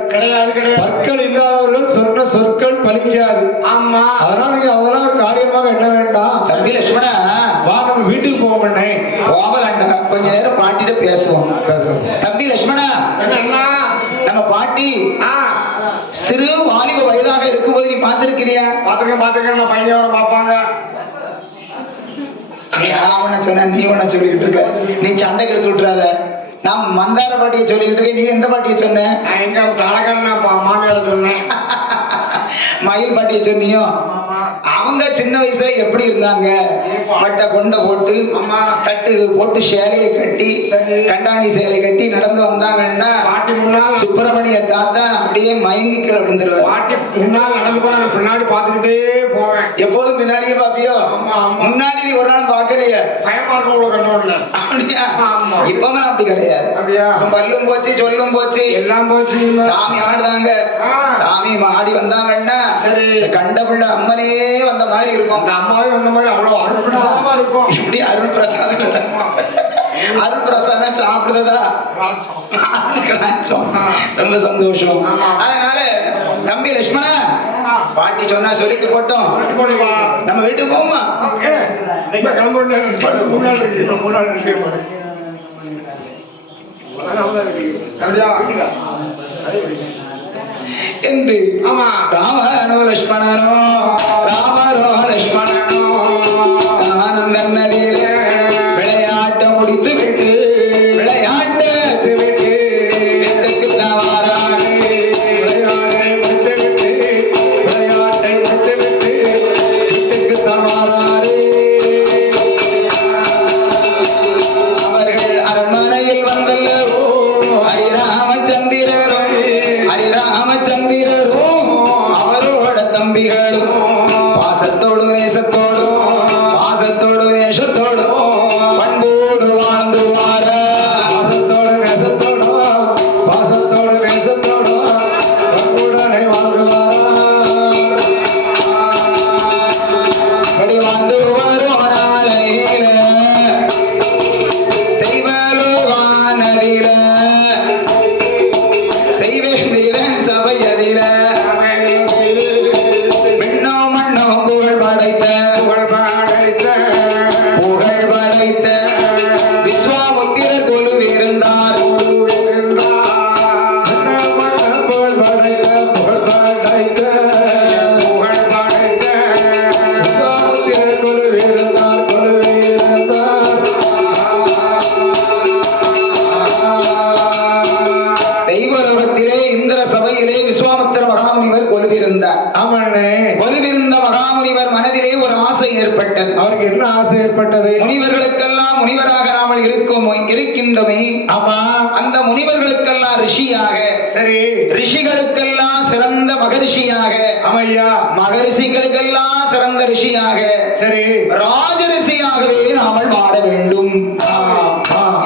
பற்கள் இல்லாதவர்கள் சொன்ன சொற்கள் பலிக்காது. ஆமா அதனால நீங்க அதெல்லாம் ஒரு காரியமாக என்ன வேண்டாம். தம்பி லட்சுமணா வா நம்ம வீட்டுக்கு போவோம்ண்ணே. போகலாண்டா, கொஞ்ச நேரம் பாட்டிட்ட பேசுவோம். தம்பி லட்சுமணா நம்ம பாட்டி சிறு வாலிப வயதாக இருக்கும்போது நீ பார்த்திருக்கிறியா? பாத்துருக்கேன். நான் பையனோட பாப்பாங்க. நீ ஒன்ன சொன்ன, நீ ஒன்ன சொல்லிக்கிட்டு இருக்க. நீ சண்டைக்கு எடுத்து விட்டுறாத. நான் மந்தார பாட்டியை சொல்லிக்கிட்டு இருக்கேன், நீ எந்த பாட்டியை சொன்ன? நான் எங்க தலகாரனா மாமியார சொன்னேன். மயில் பாட்டியை சொன்னியோ? அவங்க சின்ன வயசுல எப்படி இருந்தாங்க? மட்டை கொண்டை போட்டு கட்டு போட்டு சேலையை கட்டி கண்டாணி சேலை கட்டி நடந்து வந்தாங்கன்னா பாட்டி முன்னாள் சுப்பிரமணிய தாத்தா அப்படியே மயங்கி கீழே விழுந்துருவார். பாட்டி முன்னால் நடந்து போன பின்னாடி பாத்துக்கிட்டே போவேன். எப்போதும் பின்னாடியே பாப்பியோ? முன்னாடி நீ ஒரு நாள் பாக்கலையே? பயமா கண்ணோட. அப்படியா? இப்பவும் அப்படி கிடையாது. அப்படியா? பல்லும் போச்சு, சொல்லும் போச்சு, எல்லாம் போச்சு. சாமி ஆடுதாங்க. சாமி ஆடி வந்தாங்கன்னா சரி கண்ட பிள்ளை அம்மனே வந்த மாதிரி இருக்கும். அந்த அம்மாவே வந்த மாதிரி அவ்வளவு அருள்பிரசாதமா இருக்கும். இப்படி அருள் பிரசாதம் சாப்பிடுறதா ரொம்ப சந்தோஷம். அதனால தம்பி லட்சுமணா பாட்டி சொன்னா சொல்லிட்டு போட்டோம், நம்ம வீட்டுக்கு போமா. என்று ஆமா ராமனோ லட்சுமணனோ ராமரோ லட்சுமணனோ ஆனந்தன் நதியில விளையாட்ட முடித்து விட்டு விளையாட்ட விட்டு வீட்டுக்கு தவறாக விளையாட்டை முடித்துவிட்டு வீட்டுக்கு தவறாரே. அவர்கள் அரண்மனையில் வந்தல்லவோ ஹரிராமச்சந்திரரும் அவரோட தம்பிகளும் பாசத்தோடு நேசத்தோடு பண்போடு வாழ்ந்து வார பாசத்தோடு நேசத்தோடு பண்புடனே வாழ்ந்துவாரா. அப்படி வாழ்ந்து வரும் நாளையில தெய்வலோகானதில தெய்வேந்திர சபையதில விண்ணோ மண்ணோ புகழ் படைத்த விஸ்வாமுத்திர கொலுவிருந்தார் புகழ் படைத்த தெய்வலோகத்திலே இந்திர சபையிலே விஸ்வாமித்திர மகாமுனிவர் கொலுவிருந்தார். ஆமாண்ணே. கொலுவிருந்த மகாமுனிவர் மனதிலே ஒரு ஆசை ஏற்பட்டது. அவருக்கு என்ன ஆசை ஏற்பட்டது? முனிவர்களுக்கெல்லாம் முனிவராக நாமல் இருக்கின்றோமே, ஆமா. அந்த முனிவர்களுக்கெல்லாம் ரிஷியாக, சரி, ரிஷிகளுக்கெல்லாம் சிறந்த மகரிஷியாக, ஆமையா, மகரிஷிகளுக்கெல்லாம் சிறந்த ரிஷியாக, சரி, ராஜரிஷியாகவே நாமல் வாழ வேண்டும்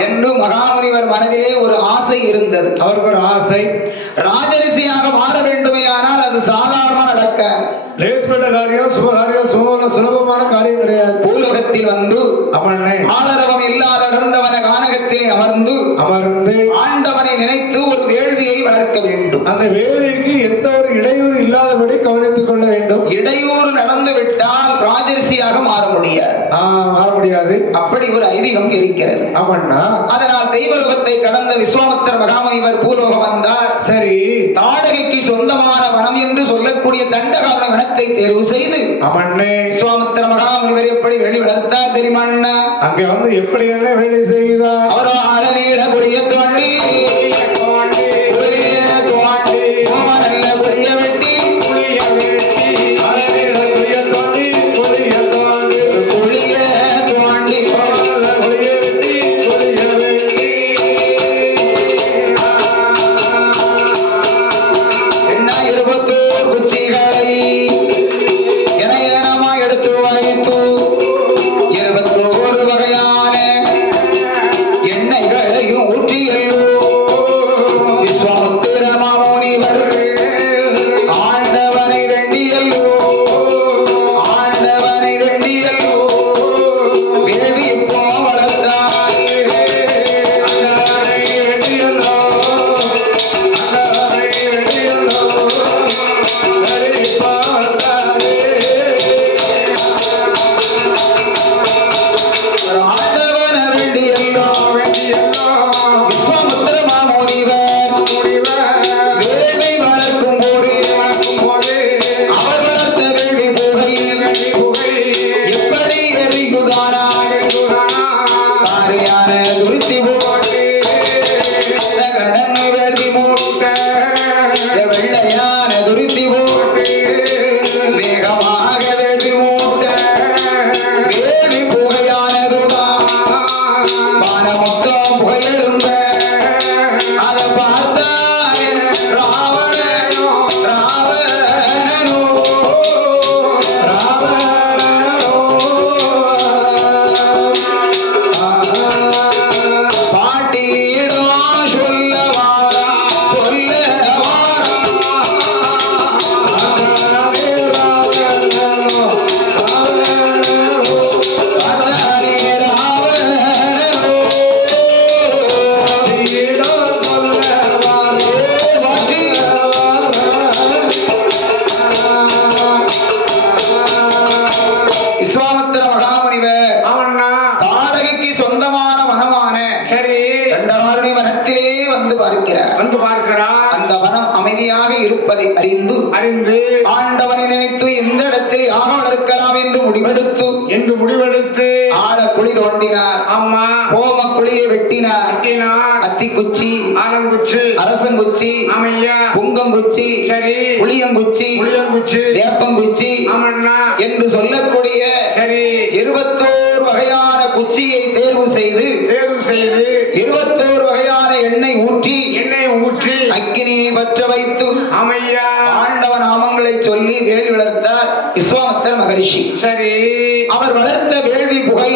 என்று மகாமுனிவர் மனதிலே ஒரு ஆசை இருந்தது. அவருக்கு ஒரு ஆசை. ராஜரிஷியாக மாற வேண்டுமே, ஆனால் அது சாதாரண நடக்க லேஸ்பட்ட காரியம், சுபகாரியம், சுலபமான காரியம் கிடையாது. பூலோகத்தில் வந்து அமர்னை ஆளரவம் இல்லாத அடர்ந்தவன கானகத்திலே அமர்ந்து ஆண்டவனை நினைத்து ஒரு வேள்வியை வளர்க்க வேண்டும். அந்த வேள்விக்கு எந்த ஒரு இடையூறு இல்லாதபடி கவனித்துக் கொள்ள வேண்டும். இடையூறு நடந்து விட்டால் ராஜரிஷியாக மாற முடியாது. மாற முடியாது. அப்படி ஒரு ஐதீகம் இருக்கிறது. ஆமண்ணா. அதனால் தெய்வலோகத்தை கடந்த விஸ்வாமித்திர மகாமுனிவர் பூலோகம் வந்தார். சரி, தாடகைக்கு சொந்தமான வனம் என்று சொல்லக்கூடிய தண்டகாவன வனத்தை தேர்வு செய்து அமண்ணே விஸ்வாமித்திர மகாமுனிவர் எப்படி வெளி வளர்த்தார் தெரியுமா? அங்கே வந்து எப்படி என்ன வேலை செய்தார்? அவர் ஆளநீட கொடிய தோண்டி நல்ல கொடிய வெட்டி எண்ணெய்களையும் ஊற்றியல்லோ இருப்பதை அறிந்து ஆண்டவனை நினைத்து எந்த இடத்தில் யாக வளர்க்கலாம் என்று முடிவெடுத்து ஆழ குழி தோண்டினார். அம்மா கோம குழியை வெட்டினார். அத்திக்குச்சி, அரசங்குச்சி, புங்கங்குச்சி, புளியங்குச்சி, வேப்பங்குச்சி என்று சொல்லக்கூடிய 21 வகையான குச்சியை தேர்வு செய்து 21 வகையான எண்ணெய் ஊற்றி அக்கினியை பற்ற வைத்து ஆண்டவன் நாமங்களை சொல்லி வேள்வி வளர்த்தார் விஸ்வாமித்திர மகரிஷி. அவர் வளர்த்த வேள்வி புகை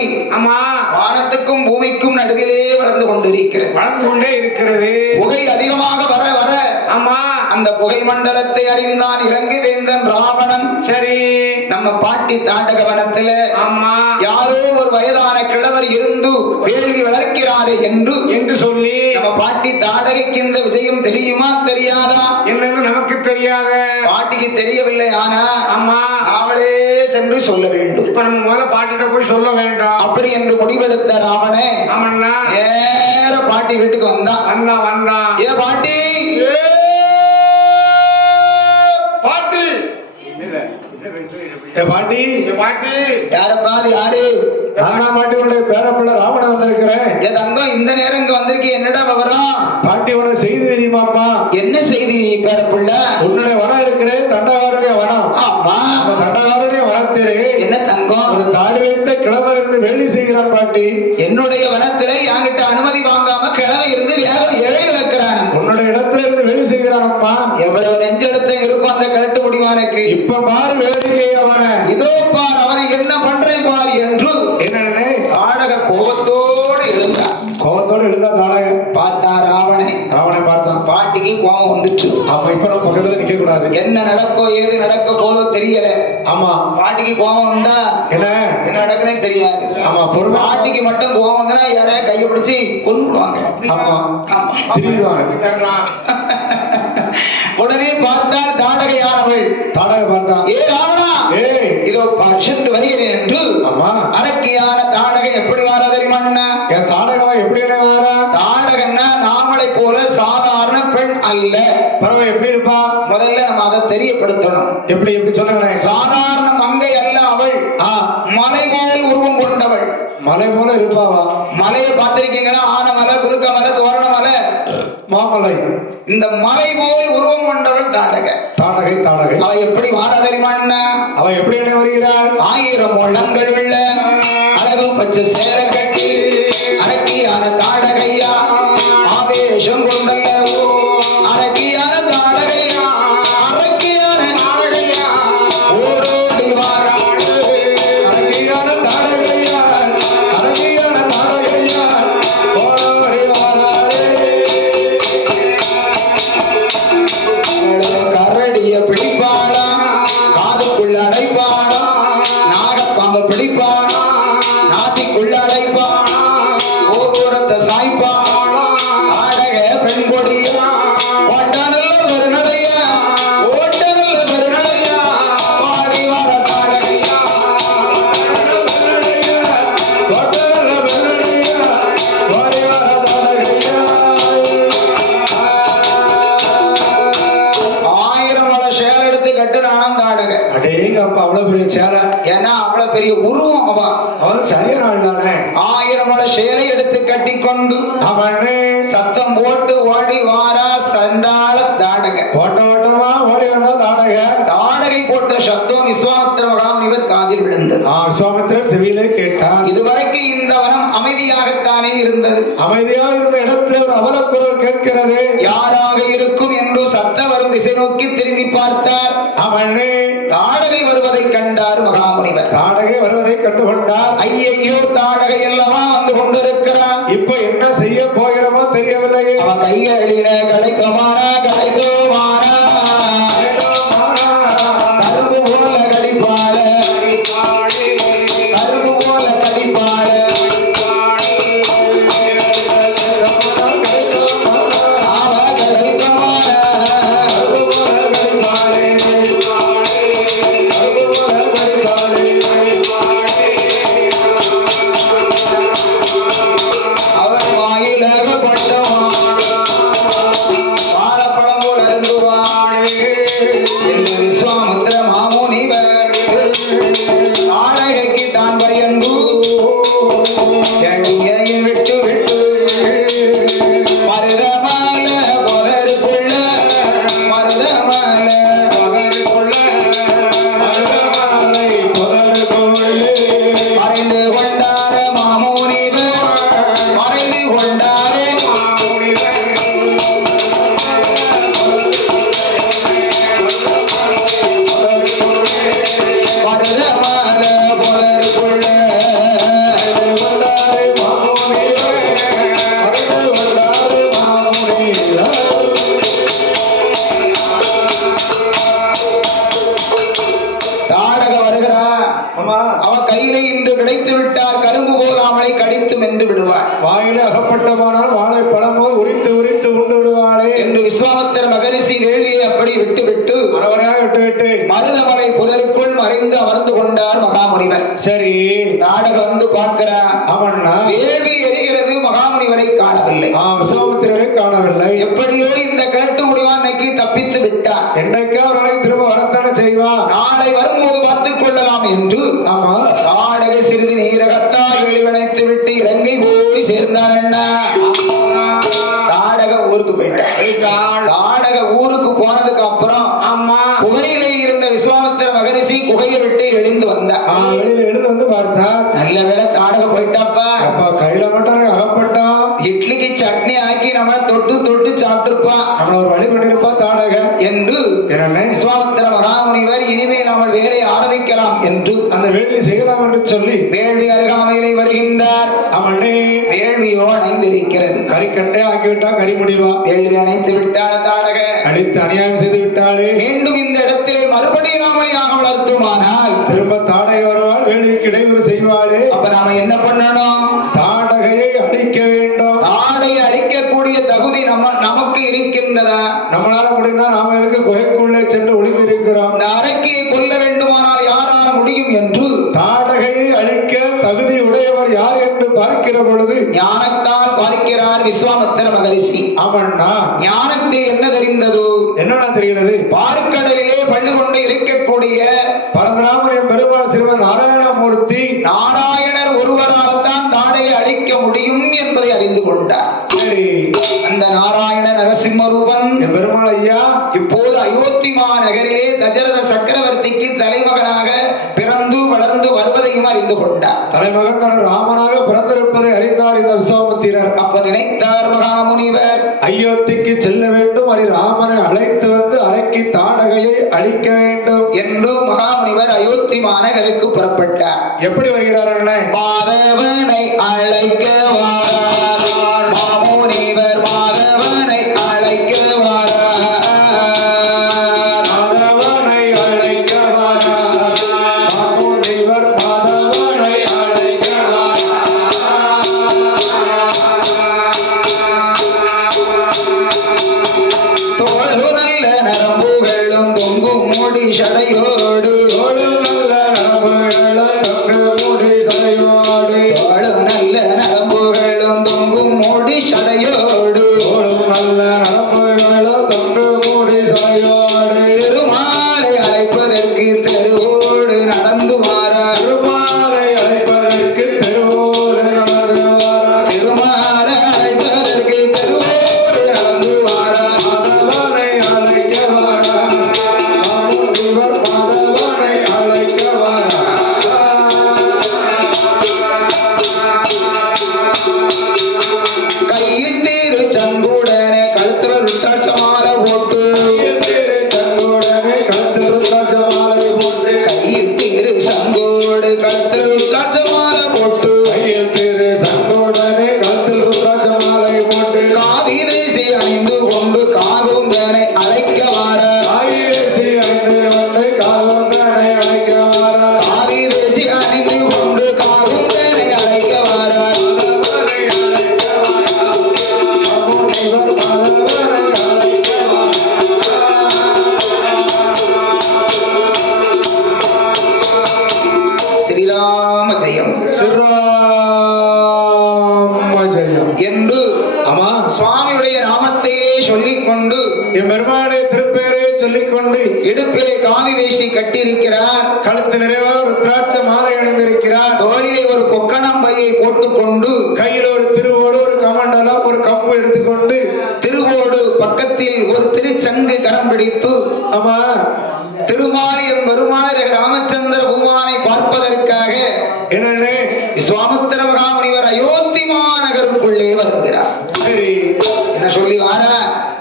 வானத்துக்கும் பூமிக்கும் நடுவிலே வளர்ந்து கொண்டிருக்கிறது. புகை அதிகமாக வர வர அந்த புகை மண்டலத்தை அறிந்தான் இலங்கை வேந்தன் ராவணன். நம்ம பாட்டி தாண்டக வனத்துல யாரோ ஒரு வயதான கிழவர் இருந்து வேள்வி வளர்க்கிறாரே என்று சொல்லி நம்ம பாட்டி தாடகைக்கு இந்த விஷயம் தெரியுமா தெரியாதா என்னன்னு நமக்கு தெரியாது. பாட்டிக்கு தெரியவில்லை. ஆனா அவளே சென்று சொல்ல வேண்டும். இப்ப நம்ம முதல்ல பாட்டிட்ட போய் சொல்ல வேண்டாம் அப்படி என்று முடிவெடுத்த ராவணே நேர பாட்டி வீட்டுக்கு வந்தான். ஏ பாட்டி, யாரப்பா யாரு? பாட்டியோட பேரப்புள்ள ராவணன் வந்திருக்கிறேன். என் தங்கம் இந்த நேரம் இங்க வந்திருக்கேன், என்னடா விவரம்? பாட்டியோட செய்தி தெரியுமாப்பா? என்ன செய்தி பேரப்புள்ள? உன்னுடைய வனம் இருக்கிறேன், தண்டகாரனுடைய வனம். ஆமா, தண்டகாரனுடைய வனத்திலே என்ன தங்கம் ஒரு தாடி வைத்த கிழமை இருந்து வேலை செய்கிறான் பாட்டி. என்னுடைய வனத்திலே என்கிட்ட அனுமதி வாங்காம கிழமை இருந்து ஏழை வைக்கிறான். உன்னுடைய இடத்துல இருந்து வேலை செய்கிறான்ப்பா. எவ்வளவு நெஞ்செழுத்த இருக்கும் அந்த கழுத்து முடிவானுக்கு. இப்ப பாரு வேலையை அவன இதோ பார் அவனை என்ன பண்றேன் பார் என்று என்னே தாடக கோபத்தோடு எழுந்தான். தாடக பார்த்தான் ராவணை பார்த்தான். பாட்டிக்கு கோபம் வந்துட்டு. அப்ப இப்ப நம்ம பக்கத்துல நிக்க கூடாது. என்ன நடக்கோ ஏது நடக்க போதோ தெரியல. ஆமா, பாட்டிக்கு கோபம் வந்தா என்ன நடக்குனே தெரியாது. ஆமா, பாட்டிக்கு மட்டும் கோபம் வந்தா யாரையா கையை பிடிச்சி கொண்டுடுவாங்க. ஆமா உடனே பார்த்தால் தாடகை யாரவள்? தாடகை பார்த்தான். ஏ ராவணா, இதோ சென்று வருகிறேன் என்று. அரக்கியான தாடகை எப்படி வாரா தெரியுமா? தாடகமா எப்படி வாரா? தாடகன்னா நாமளை போல சாதாரண பெண் அல்ல. எப்படி இருப்பா? முதல்ல நம்ம அதை தெரியப்படுத்தணும். எப்படி சொல்லுங்க. சாதாரண மங்கை அல்ல அவள். மலை போல் உருவம் கொண்டவள். மலை போல இருப்பாவா? மலையை பார்த்திருக்கீங்களா? ஆனமலை, குறுக்க மலை, தோரண மலை, மாமலை. இந்த மலை போல் உருவம் கொண்டவள் தாடகை. அவ எப்படி வாரா தெரியுமா? அவ எப்படி வருகிறாள்? 1000 முழங்கள் உள்ள அழகு பச்சை சேர கட்டி அரக்கியான தாடகையா ஆவேசம் கொண்டல்ல அரக்கியான தாடகையா அரக்கியான தாடகையா ஓடோடி வாராள் அரக்கியான தாடகையா அரக்கியான தாடகையா ஓடோடி வாராளே. கரடிய பிடிப்பாளா, காதுக்குள்ள அடைப்பாளா, நாகப்பாம்பு பிடிப்பாளா, நாசிக்குள்ள அடைப்பாளா, கோபுரத்தை சாய்ப்பாளா, ஆடக பெண் கொடியா ஓட்டனல்ல ஒரு நடையா ஓட்டனல்ல ஒரு நடையா பாடி வர தாடகையா ஓட்டனல்ல ஒரு நடையா பாடி வர தாடகையா. 1000 முழ சேலை எடுத்து கட்டுனான் தாடகை. அடேங்கப்பா, அவ்வளவு பெரிய சேலை. ஏன்னா அவ்வளவு பெரிய உருவம். அவன் சரியான ஆள் தானே. 1000 முழ சேலை எடுத்து கட்டி கொண்டு அவனே சத்தம் போட்டு ஓடி வாரா சண்டாள தாடகை. ஓட்டமா ஓடி வந்தா தாடகை. தாடகை போட்ட சத்தம் விஸ்வாமித்திர மகாமுனிவர் காதில் விழுந்தது. விஸ்வாமித்திரர் செவியிலே கேட்டான். இதுவரைக்கும் இந்த வனம் அமைதியாகத்தானே இருந்தது. அமைதியாக இருந்த இடத்துல ஒரு அவலக்குரல் கேட்கிறது. யாராக இருக்கும் என்று சத்த வரும் திசை நோக்கி திரும்பி பார்த்தார். அவனே தாடகை வருவதை கண்டார் மகாமுனிவர். தாடகை வருவதை கண்டுகொண்டார். ஐயையோ, தாடகை எல்லவா வந்து கொண்டிருக்கிறான். இப்ப என்ன செய்ய போகிறோமோ தெரியவில்லை. அவன் கைகளில கிடைக்குமாறா கிடைக்குமாறா கரும்பு போல கடிப்பாள கரும்பு போல கடிப்பாள அவன் வாயிலாக பட்டவன் வாழைப்பழம் போல இருந்த கையிலே இன்று கிடைத்து விட்டால் கரும்பு போல் அவளை கடித்து மென்று விடுவாள். வாயிலே அகப்பட்டமானால் வாழை பழம் போல் உரித்து உரித்து உண்டு விடுவாளே என்று விஸ்வாமித்திர மகரிஷி வேள்வியை அப்படி விட்டுவிட்டு மரவரையாக விட்டுவிட்டு மருதமலை புதருக்குள் மறைந்து அமர்ந்து கொண்டார் மகாமுனிவர். சரி நாடகம் வந்து பார்க்கிறார். அவன்னா வேள்வி எரிகிறது, மகாமுனிவரை காணவில்லை. விஸ்வாமித்திரரை காணவில்லை. எப்படியோ இந்த கேட்டு முடிவான் தப்பித்து விட்டார். என்னைக்கு அவர்களை திரும்ப வரத்தானே செய்வான். நாளை வரும்போது பார்த்துக் கொள்ளலாம் என்று ஆமா நாடக சிறிது நீரகத்தால் வெளிவனைத்து விட்டு இலங்கை போய் சேர்ந்தான். என்ன நாடக ஊருக்கு போயிட்டார். நாடக ஊருக்கு போனதுக்கு அப்புறம் அம்மா குகையிலே இருந்த விஸ்வாமித்திர மகரிஷி குகையை விட்டு எழுந்து வந்தார். வெளியில எழுந்து வந்து பார்த்தா நல்ல வேளை நாடக போயிட்டாப்பா. கையில மட்டும் அகப்பட்டான். இட்லிக்கு சட்னி ஆக்கி நம்மள தொட்டு தொட்டு சாப்பிட்டுருப்பான், நம்மள ஒரு வழி பண்ணிருப்பா தாடக என்று விஸ்வாமித்திர மகாமுனிவர் இனிமே நாமல் வேலை ஆரம்பிக்கலாம் என்று அந்த வேள்வி செய்யலாம் என்று சொல்லி வேள்வி அருகாமையிலே வருகின்றார். அவனே வேள்வியோ அணைந்திருக்கிறது. கறிக்கட்டை ஆக்கிவிட்டா கறி முடிவா. வேள்வி அணைத்து விட்டாள் தாடக. அடித்து அநியாயம் செய்து விட்டாளே. மீண்டும் இந்த இடத்திலே மறுபடியும் நாமளியாக வளர்த்துமானால் திரும்ப தாடகை வருவாள், வேள்விக்கு இடையூறு செய்வாளே. அப்ப நாம என்ன பண்ணணும்? தாடகையை அழிக்க வேண்டும். தாடையை அழிக்கக்கூடிய தகுதி நமக்கு இருக்கின்றதா? நம்மளால முடிந்தா நாம எதுக்கு குகைக்குள்ளே சென்று ஒளிந்து இருக்கிறோம். இந்த அரக்கியை கொல்ல வேண்டுமானால் யாரால் முடியும் என்று தாடகையை அழிக்க தகுதி உடையவர் யார் என்று பார்க்கிற பொழுது ஞானத்தால் பார்க்கிறார் விஸ்வாமித்திர மகரிஷி. அவன்னா ஞானத்தில் என்ன தெரிந்தது? என்னன்னா தெரிகிறது? பார்க்கடலிலே பள்ளி கொண்டு இருக்கக்கூடிய பரந்தராமனின் பெருமாள் சிறுவன் நாராயணமூர்த்தி நாராயணர் ஒருவரால் தான் தாடையை அழிக்க முடியும் என்பதை அறிந்து கொண்டார். சரி, அந்த நாராயண நரசிம்ம ரூபன் பெருமாள் ஐயா இப்போது அயோத்திமா நகரிலே தசரத சக்கரவர்த்திக்கு தலைமகனாக பிறந்து வளர்ந்து வருவதையும் அறிந்து கொண்டார். தலைமகன் ராமனாக பிறந்திருப்பதை அறிந்தார் இந்த விஸ்வாமித்திரர். அப்ப நினைத்தார் மகாமுனிவர், அயோத்திக்கு செல்ல வேண்டும், அதை ராமனை அழைத்து வந்து அரக்கி தாடகையை அழிக்க வேண்டும் என்று மகாமுனிவர் அயோத்தி மாநகருக்கு புறப்பட்டார். எப்படி வருகிறார்? மாதவனை அழைக்க வாரார் மாமுனிவர், மாதவனை அழைக்க வாரார், மாதவனை அழைக்க வாரார் மாமுனிவர், மாதவனை அழைக்க வாரார். தோழு நல்ல நரம்புகளும் தொங்கும் மூடி சடையோடு, தோழு நல்ல நரம்புகளும் தொங்கு மூடி சடையோடு, தோழு நல்ல நரம்புகளும் தொங்கும் மூடி சடையோடு, தோழு நல்ல நரம்புகளும் தொங்கு மூடி சடையோடு, திருமாலை அழைப்பதற்கு தெருவோடு நடந்து வாரார், திருமாலை அழைப்பதற்கு தெருவோடு நடந்து வாரார், திருமாலை அழைப்பதற்கு தெருவோடு நடந்து வாரார், மாதவனை அழைக்க வாரார் மாமுனிவர், மாதவனை அழைக்க வாரார். கையில் தீரு சங்குடனே கழுத்துல ருத்ராட்சமால போட்டு, தன்னுடனே கழுத்து ருத்ராட்சமாலை போட்டு, கையில் தீரு சங்கோடு கழுத்துல ருத்ராட்சமால போட்டு, கையில் திரு சங்குடனே கழுத்து ருத்ராட்சமாலை போட்டு, காவி வேசி அணிந்து கொண்டு காகுந்தனை அழைக்க வாரார், ஆயிரத்தி ஐந்து வந்து காவந்தனை அழைக்க வாரார். காவி வேசி அணிந்து கொண்டு காகுந்தனை அழைக்க வாரார், மாதவனை அழைக்க வாரார் மாமுனிவர், மாதவனை அழைக்க வாரார். ஸ்ரீராம ஜெயம் ஸ்ரீராம ஜெயம் என்று ஆமா சுவாமியுடைய நாமத்தையே சொல்லிக் கொண்டு என் பெருமாளை திருப்பேரை சொல்லிக்கொண்டு இடுப்பிலே காவி வேஷ்டி கட்டியிருக்கிறார், கழுத்து நிறைவாக ருத்ராட்ச மாலை அணிந்திருக்கிறார். தோளிலே ஒரு பொக்கணம் பையை போட்டுக்கொண்டு கையில் ஒரு திருவோடு ஒரு கமண்டலம் ஒரு கம்பு எடுத்துக்கொண்டு திருவோடு பக்கத்தில் ஒரு திருச்சங்கு கரம் பிடித்து ஆமா திருமாலியம் பெருமாள் ராமச்சந்திர பூமானை பார்ப்பதற்காக என்னன்னே விஸ்வாமித்திர மகாமுனிவர் அயோத்தி மாநகருக்குள்ளே வருகிறார். சரி என்ன சொல்லி வாரா?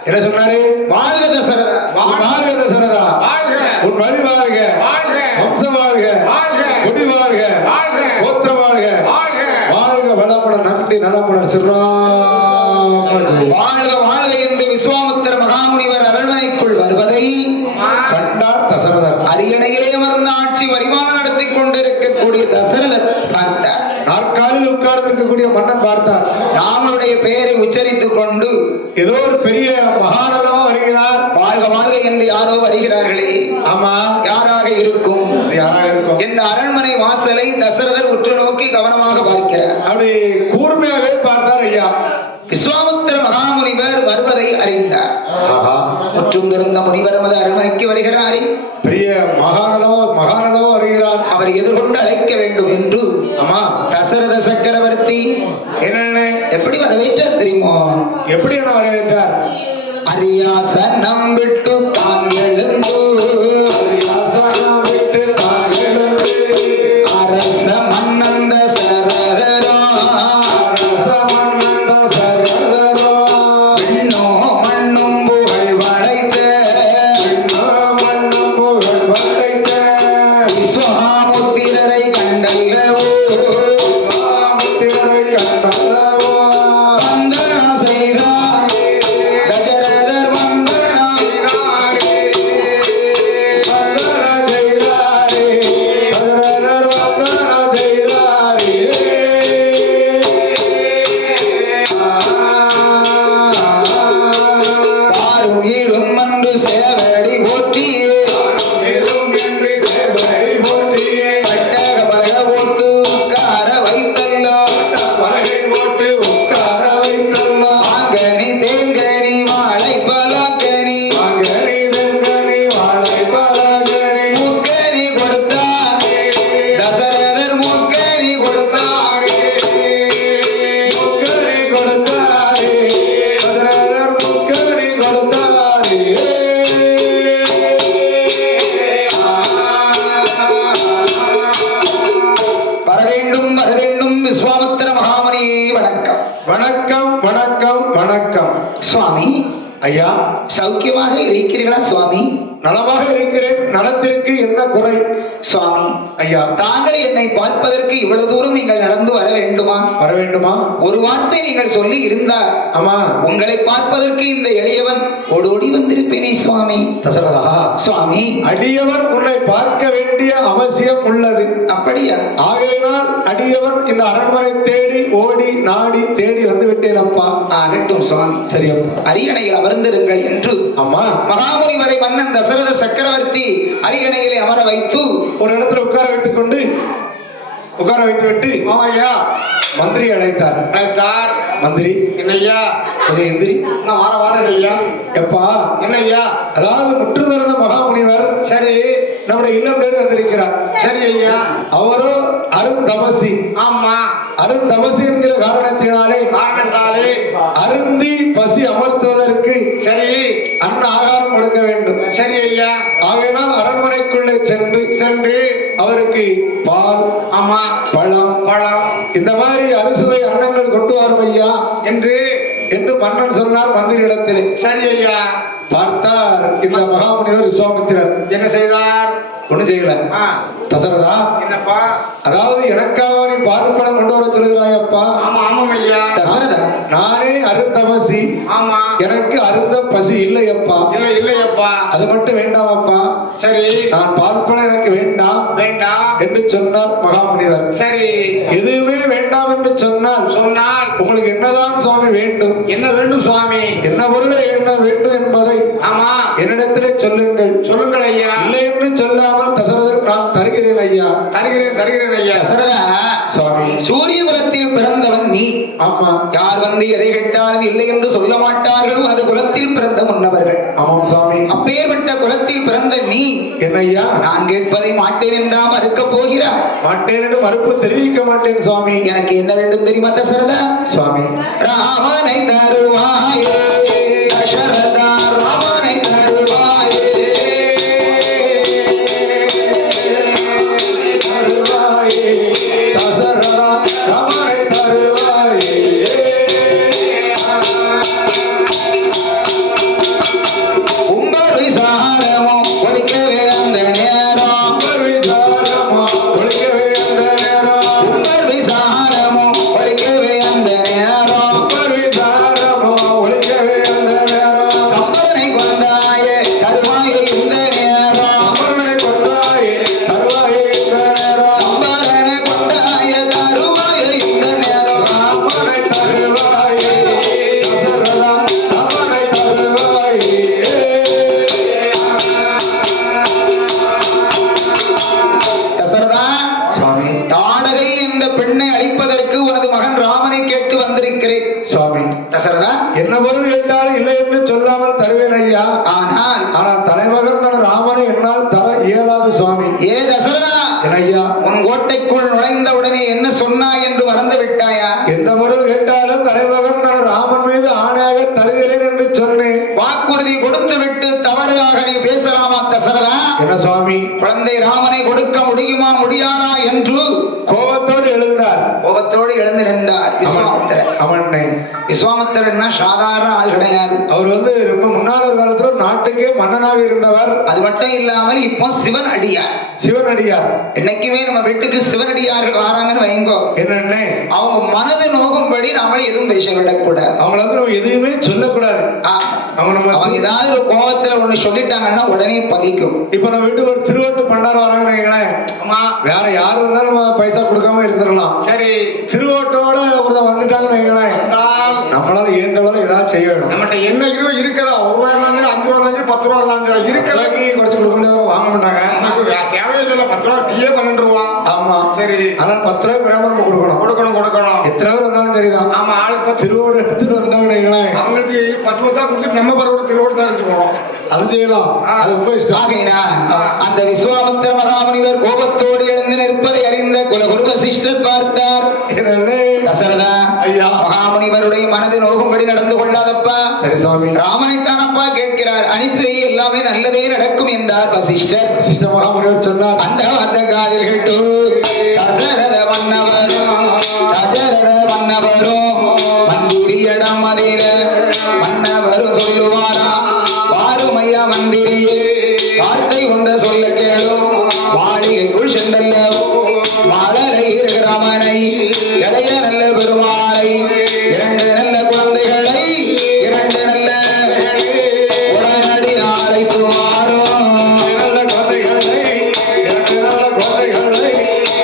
என்ன சொன்னாரு? வாழ்க தசரதா, வாழ்க தசரதா, வாழ்க, உன் வழி வாழ்க, வாழ்க, வம்சம் வாழ்க, வாழ்க, குடி வாழ்க, வாழ்க, கோத்திரம் வாழ்க, வாழ்க, வாழ்க வளமுடன் நன்றி நலமுடன் சிறாம ஜெயம். வாழ்க வாழ்க என்று விஸ்வாமித்திர மகாமுனிவர் அரண்மனைக்குள் வருவதை கண்டார் தசரதர். அரியணையிலே அமர்ந்த ஆட்சி வரிமானம் நடத்தி கொண்டிருக்கக்கூடிய தசரத தசரதர் பார்த்தார். நாற்காலில் உட்கார்ந்து இருக்கக்கூடிய மன்னன் பார்த்தார். ராமனுடைய பெயரை உச்சரித்துக் கொண்டு ஏதோ ஒரு பெரிய மகானலமா வருகிறார். வாழ்க வாழ்க என்று யாரோ வருகிறார்களே, ஆமா, யாராக இருக்கும்? யாராக இருக்கும்? இந்த அரண்மனை வாசலை தசரதர் உற்று நோக்கி கவனமாக பார்க்கிறார். அப்படி கூர்மையாகவே பார்த்தார் ஐயா. விஸ்வாமித்திர மகாமுனிவர் வருவதை அறிந்தார். முற்றும் துறந்த முனிவர் நமது அரண்மனைக்கு வருகிறாரே, பெரிய மகானலமா வருகிறார். அவரை எதிர்கொண்டு அழைக்க வேண்டும் என்று ஆமா தசரத சக்கரவர்த்தி என்னென்ன எப்படி வரவேற்றார் தெரியுமோ? எப்படி என்ன வரவேற்றார்? அரியாசனம் விட்டு தான் எழுந்து, அரியாசனம் விட்டு தான் எழுந்து, அரச மன்னந்த சரதரோ, அரச மன்னந்த சரதரோ, விண்ணோ மண்ணும் புகழ் வளைத்த, விண்ணோ மண்ணும் புகழ் வளைத்த, விஸ்வாமுத்திரரை கண்டல்லவோ, விஸ்வாமுத்திரரை கண்டல்லவோ, வந்தனா செய்தார் தசரதர் வந்தனா வந்தன செய்தாரே, தசரதர் வந்தன செய்தாரே. பாரும் ஈரும் அன்று சேவடி போற்றியே, எதுவும் என்று சேவடி போற்றியே, பட்டக பலக போட்டு உட்கார வைத்தல்லோ, பலகை போட்டு உட்கார வைத்தல்லோ, ஆங்கனி தேங்கனி வாழை பலாக்கனி மகனி தெங்கனி வாழை பலகனி, முக்கனி கொடுத்தார் தசரதர், முக்கனி கொடுத்தார். முக்கனி கொடுத்தாரே, தசரதர் முக்கனி கொடுத்தாரே. வரவேண்டும் விஸ்வாமித்திர மகாமுனியே வணக்கம். வணக்கம் வணக்கம் வணக்கம். சுவாமி ஐயா, சௌக்கியமாக இருக்கிறீர்களா சுவாமி? நலமாக இருக்கிறேன். நலத்திற்கு என்ன குறை? சுவாமி ஐயா, தாங்கள் என்னை பார்ப்பதற்கு இவ்வளவு தூரம் நீங்கள் நடந்து வர வேண்டுமா? வர வேண்டுமா? ஒரு வார்த்தை நீங்கள் சொல்லி இருந்தார், ஆமா, உங்களை பார்ப்பதற்கு இந்த எளியவன் ஓடோடி வந்திருப்பேனே சுவாமி. தசரதா, சுவாமி அடியவன் உன்னை பார்க்க வேண்டிய அவசியம் உள்ளது. அப்படியா? ஆகையினால் அடியவன் இந்த அரண்மனை தேடி ஓடி நாடி தேடி வந்து விட்டேன் அப்பா. ஆகட்டும் சுவாமி, சரி அப்பா. அரியணையில் அமர்ந்திருங்கள் என்று அம்மா, மகாமுனிவரை மன்னன் தசரத சக்கரவர்த்தி அரியணையிலே அமர வைத்து ஒரு இடத்துல உட்கார வைத்து விட்டு ஐயா மந்திரி அழைத்தார். சார், மந்திரி, என்னய்யா? கொஞ்சம் எந்திரி. நான் வாரேன் ஐயா. எப்பா, என்னய்யா? அதாவது முற்று திறந்த மகாமுனிவர் சரி, நம்முடைய இல்லம் தேடி வந்திருக்கிறார். சரி ஐயா. அவரோ அருந்தபசி. ஆமா, அருந்தபசி என்கிற காரணத்தினாலே அருந்தி பசி அமர்த்துவதற்கு சரி அன்ன ஆகாரம் கொடுக்க வேண்டும். சரி ஐயா. ஆகையினால் அரண்மனைக்குள்ளே சென்று அவருக்கு பால், ஆமா, பழம் இந்த மாதிரி அறுசுவை அன்னங்கள் கொண்டு வரும் ஐயா என்று மன்னன் சொன்னார் மந்திரியிடத்திலே. சரி ஐயா. பார்த்தார் இந்த மகாமுனிவர் விஸ்வாமித்திரர். என்ன செய்தார்? ஒண்ணும் செய்யல. தசரதா, என்னப்பா? அதாவது எனக்காக நீ பால் பழம் கொண்டு வர சொல்கிறாயப்பா. ஆமா, ஆமாம் ஐயா. தசரதா, நானே அருந்தபசி, ஆமா, எனக்கு அருந்த பசி இல்லையப்பா. இல்லையப்பா. அது மட்டும் வேண்டாமப்பா. சரி, நான் பால் பழம் எனக்கு வேண்டாம் என்று சொன்னார் மகாமுனிவர். சரி, எதுவுமே வேண்டாம் என்று சொன்னால் உங்களுக்கு என்னதான் சுவாமி வேண்டும்? என்ன வேண்டும் சுவாமி? என்ன பொருளை என்ன வேண்டும் என்பதை ஆமா என்னிடத்திலே சொல்லுங்கள் ஐயா. இல்லை என்று சொல்லாமல் தசரதர் நான் தருகிறேன் ஐயா. தருகிறேன் ஐயா. தசரதா, சுவாமி, சூரிய குலத்தில் பிறந்தவன் நீ. ஆமா, யார் வந்து எதை கேட்டாலும் இல்லை என்று சொல்ல மாட்டார்களோ அது குலத்தில் பிறந்த முன்னவர்கள். ஆமாம் சுவாமி. அப்பேற்பட்ட குலத்தில் பிறந்த நீ என்னையா நான் கேட்பதை மாட்டேன் என்றா மறுக்க போகிறார்? மாட்டேன் என்று மறுப்பு தெரிவிக்க மாட்டேன் சுவாமி. எனக்கு என்ன வேண்டும் தெரியுமா தசரதா? சுவாமி, ராமனை தருவாயே தசரதா, ராமனை தருவாயே. தருவாயே தசரதா, ராமனை தருவாயே. உங்கள் விசாரமோ ஒழிக்கவே அந்த நேரம், உங்கள் விசாரமோ ஒழிக்கவே அந்த நேரம், உங்கள் விசாரமோ ஒழிக்கவே அந்த நேரம். உங்கள் விசாரமோ ஒழிக்கவே அந்த பெண்ணை அழிப்பதற்கு உனது மகன் ராமனை கேட்டு வந்திருக்கிறேன். சுவாமி தசரதா, என்ன பொருள் கேட்டாலும் இல்லை என்று சொல்லாமல் தருவேன் ஐயா. ஆனால் தலைமகன் தன் ராமனை என்னால் தர இயலாது சுவாமி. ஏ தசரதா, ஐயா, உன் கோட்டைக்குள் நுழைந்த உடனே என்ன சொன்னாய் என்று மறந்து விட்டாயா? எந்த பொருள் கேட்டாலும் தலைமகன் தன் ராமன் மீது ஆணையாக தருகிறேன் என்று சொன்னேன். வாக்குறுதி கொடுத்து விட்டு தவறாக நீ பேசலாமா தசரதா? என்ன சுவாமி? குழந்தை ராமனை கொடுக்க முடியுமா முடியாதா என்று கோபத்தோடு எழுந்தார். கோபத்தோடு எழுந்து நின்றார் விஸ்வாமித்திரர். அவனை விஸ்வாமித்திரர்னா சாதாரண ஆள் கிடையாது. அவர் ரொம்ப முன்னாள் காலத்துல நாட்டுக்கே மன்னனாக இருந்தவர். அது மட்டும் இல்லாமல் இப்போ சிவன் அடியார். சிவன் அடியார். என்னைக்குமே நம்ம வீட்டுக்கு சிவனடியார்கள் வராங்கன்னு வைங்கோ, என்ன அவங்க மனது நோகும்படி நாம எதுவும் பேச விடக்கூடாது. அவங்கள நம்ம எதுவுமே சொல்லக்கூடாது. அவங்க ஏதாவது ஒரு கோபத்துல ஒண்ணு சொல்லிட்டாங்கன்னா உடனே பதிக்கும். இப்ப நம்ம வீட்டுக்கு ஒரு திருவட்டு பண்டாரம் வராங்கன்னு வைங்களேன், வேற யாரு வந்தாலும் நம்ம பைசா கொடுக்காம இருந்துடலாம். சரி, திருவோட்டோட ஒருத்தர் வந்துட்டாங்கன்னு வைங்களேன், நம்மளால ஏற்கனவே ஏதாவது செய்ய வேணும். நம்மகிட்ட என்ன இருக்கிறதா, ஒரு ரூபாய் இருந்தாலும் 5 ரூபா இருந்தாலும் 10 ரூபா இருந்தாலும் இருக்கிறதாக்கி குறைச்சு கொடுக்க முடியாது, வாங்க மாட்டாங்க. நமக்கு தேவையில்லை, 10 ரூபா டீயே 12 ரூபா. ஆமா, சரி. ஆனால் 10 ரூபாய் குறையாம நம்ம கொடுக்கணும். எத்தனை பேர் வந்தாலும் சரிதான். ஆமா, ஆளுக்கு திருவோடு எடுத்துட்டு வந்தாங்கன்னு வைங்களேன், அவங்களுக்கு 10 ரூபா கொடுத்து நம்ம பரவாயில்ல திருவோடு தான் எடுத்து போவோம். அது செய்யலாம், அது ரொம்ப இஷ்டம். அந்த விஸ்வாமித்திர மகாமுனிவர் கோபத்தோடு எழுந்து நிற்பதை அறிந்த குலகுரு வசிஷ்டர் பார்த்தார். தசரதா, ஐயா, மகாமுனிவருடைய மனது நோகும்படி நடந்து கொள்ளாதப்பா. சரி சுவாமி, ராமனை தானப்பா கேட்கிறார், அனுப்பி எல்லாமே நல்லதே நடக்கும் என்றார் வசிஷ்டர். வசிஷ்ட மகாமுனிவர் சொன்னார். அந்த வார்த்தை காதில் கேட்டு தசரத மன்னவரும் மந்திரியிடம் அதிர மன்னவரும் சொல்லுவாரா, வாருமையா மந்திரியே, வார்த்தை ஒன்ற சொல்ல கேளும், மாளிகைக்குள் சென்றல்ல மாலரை ராமனை, இளைய நல்ல பெருமாளை, 2 நல்ல குழந்தைகளை, 2 நல்ல உடனடி அழைத்து வாரும். நல்ல குழந்தைகளை, 2 நல்ல குழந்தைகளை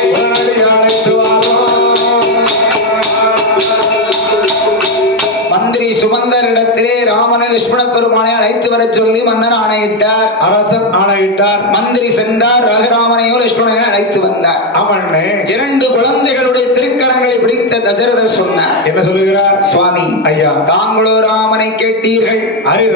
உடனடி அழைத்து வாரும். மந்திரி சுமந்தரிடத்திலே ராமனை லட்சுமண பெருமானை அழைத்து வர சொல்லி மன்னன் ஆணையிட்டார். அரசன் ஆணையிட்டார். மந்திரி சென்றார், ரகுராமனையும் லட்சுமணனையும் அழைத்து வந்தார். ஆமாண்ணே. 2 குழந்தைகளுடைய திருக்கரங்களை பிடித்த தசரதர் சொன்னார். என்ன சொல்லுகிறார்? சுவாமி, ஐயா, தாங்களோ ராமனை கேட்டீர்கள்.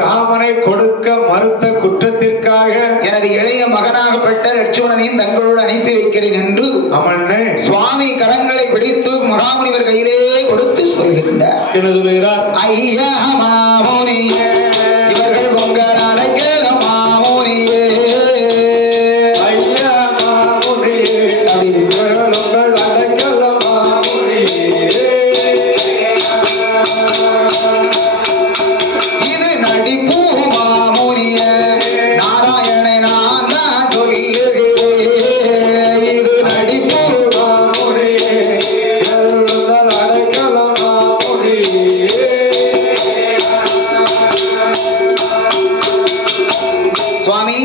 ராமனை கொடுக்க மறுத்த குற்றத்திற்காக எனது இளைய மகனாகப்பட்ட லட்சுமணனையும் தங்களோடு அனுப்பி வைக்கிறேன் என்று அமண்ணே சுவாமி கரங்களை பிடித்து மகாமுனிவர் கையிலே கொடுத்து சொல்கின்றார். என்ன சொல்லுகிறார்? ஐயா மாமுனியே, இவர்கள் உங்கள் அழைக்கிற மாமுனியே, ஐயா மாமுனியே, இவர்கள் உங்கள் அழைக்கல மாமுனியே, இது நடிப்பு மாமுனியே, நாராயணனை நான் தான் சொல்லுகிறேன், இது நடிப்பு மாமுனியே, இவர்கள் உங்கள் அழைக்கல மாமுனியே. சுவாமி,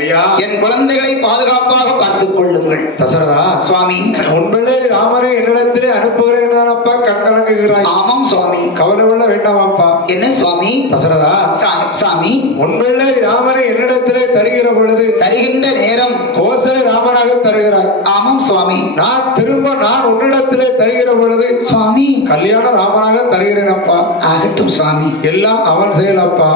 ஐயா, என் குழந்தைகளை பாதுகாப்பாக பார்த்துக் கொள்ளுங்கள். தசரதா, சுவாமி, உண்மையிலே ராமனை என்னிடத்திலே அனுப்புகிறேன் அப்பா, கண்கலங்குகிறாய். ஆமாம் சுவாமி. கவலை கொள்ள வேண்டாம் அப்பா. என்ன சுவாமி? தசரதா, சாமி, உண்மையிலே ராமனை என்னிடத்திலே தருகிற பொழுது தருகின்ற நேரம் கோசலை ராமனாக தருகிறார். ஆமாம் சுவாமி. நான் உன்னிடத்திலே தருகிற பொழுது சுவாமி கல்யாண ராமனாக தருகிறேன் அப்பா. ஆகட்டும் சுவாமி, எல்லாம் அவன் செயல் அப்பா.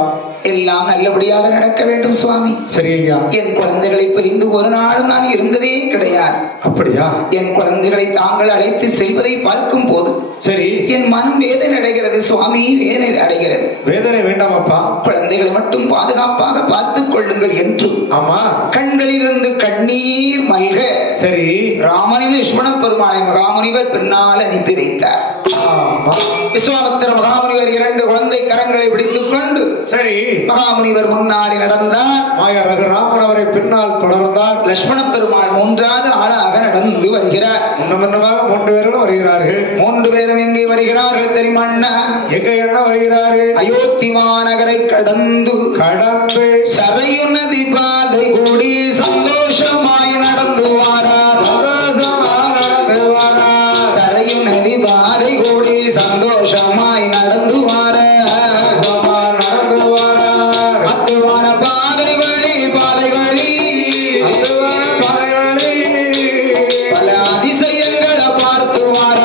எல்லாம் நல்லபடியாக நடக்க வேண்டும் சுவாமி. சரி ஐயா. என் குழந்தைகளை பிரிந்து ஒரு நாளும் நான் இருந்ததே கிடையாது. அப்படியா? என் குழந்தைகளை தாங்கள் அழைத்து செல்வதை பார்க்கும் போது சரி, என் மனம் வேதனை அடைகிறது சுவாமி, வேதனை அடைகிறது. வேதனை வேண்டாம் அப்பா. குழந்தைகளை மட்டும் பாதுகாப்பாக பார்த்துக் கொள்ளுங்கள் என்று ஆமா கண்களிலிருந்து கண்ணீர் மல்க சரி ராமனின் லட்சுமண பெருமானை மகாமுனிவர் பின்னால் அனுப்பி வைத்தார். விஸ்வாமித்திர மகாமுனிவர் 2 குழந்தை கரங்களை பிடித்துக் கொண்டு சரி மகாமுனிவர் முன்னாடி நடந்தார். மாய ரகுராமன் அவரை பின்னால் தொடர்ந்தார். லட்சுமண பெருமாள் 3வது ஆளாக நடந்து வருகிறார். முன்னமாக 3 பேரும் வருகிறார்கள். 3 பேரும் எங்கே வருகிறார்கள் தெரியுமா? எங்க என்ன வருகிறார்கள்? அயோத்தி மாநகரை கடந்து சரையு நதி பாதை கூடி சந்தோஷமாய் நடந்து வாரார். சரையு நதி பாதை கூடி சந்தோஷமாய் நடந்து வாரார். அத்துவான பாதை வழி பல அதிசயங்களை பார்த்து வார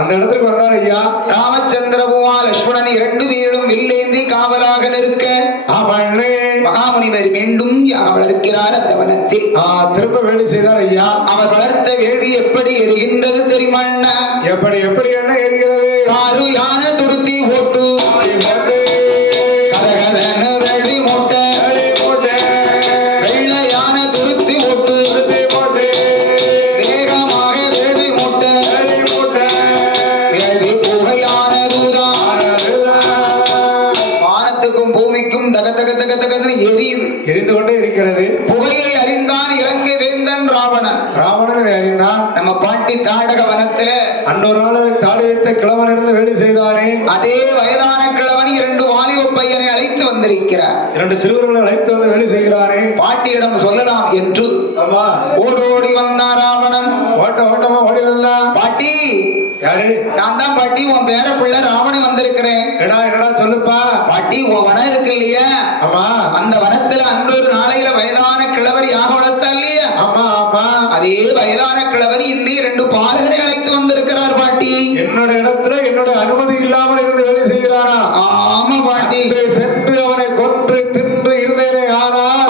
அந்த இடத்துக்கு வந்தார் ஐயா. ராமச்சந்திரபுவா லட்சுமணன் 2 பேரும் வில்லேந்தி காவலாக நிற்க மகாமுனிவர் மீண்டும் வளர்க்கிறார் அந்த வனத்தில். திரும்ப வேலை செய்தார் ஐயா. அவர் வளர்த்த வேள்வி எப்படி எரிகின்றது தெரியுமா? எப்படி என்ன எரிகிறது? ஆறு யானை துருத்தி போட்டு எரிந்து கொண்டே இருக்கிறது. புகையை அறிந்தான் இலங்கை வேந்தன் ராவணன். அறிந்தான். நம்ம பாட்டி தாடக வனத்துல அன்றொரு நாள் தாடி வைத்த கிழவன் இருந்து வேலை செய்தானே, அதே வயதான கிழவன் 2 வாலிப பையனை அழைத்து வந்திருக்கிறார். 2 சிறுவர்களை அழைத்து வந்து வேலை செய்கிறானே. பாட்டியிடம் சொல்லலாம் என்று ஓடோடி வந்தார் ராவணன். ஓட்டமா ஓடி வந்தான். பாட்டி, யாரு? நான் தான் பாட்டி, உன் பேர பிள்ளை ராவணன் வந்திருக்கிறேன். என்னடா சொல்லுப்பா. பாட்டி, உன் வனம் இருக்கு இல்லையா? ஆமா. அந்த வனத்துல அன்றொரு நாளையில வயதான கிழவர் யாக வளர்த்தா இல்லையா? ஆமா. அதே வயதான கிழவர் இன்னி 2 பாலகரை அழைத்து வந்திருக்கிறார் பாட்டி. என்னோட இடத்துல என்னோட அனுமதி இல்லாமல் இருந்து வேலை செய்கிறானா? ஆமா பாட்டி. சென்று அவனை கொன்று தின்று இருந்தேனே.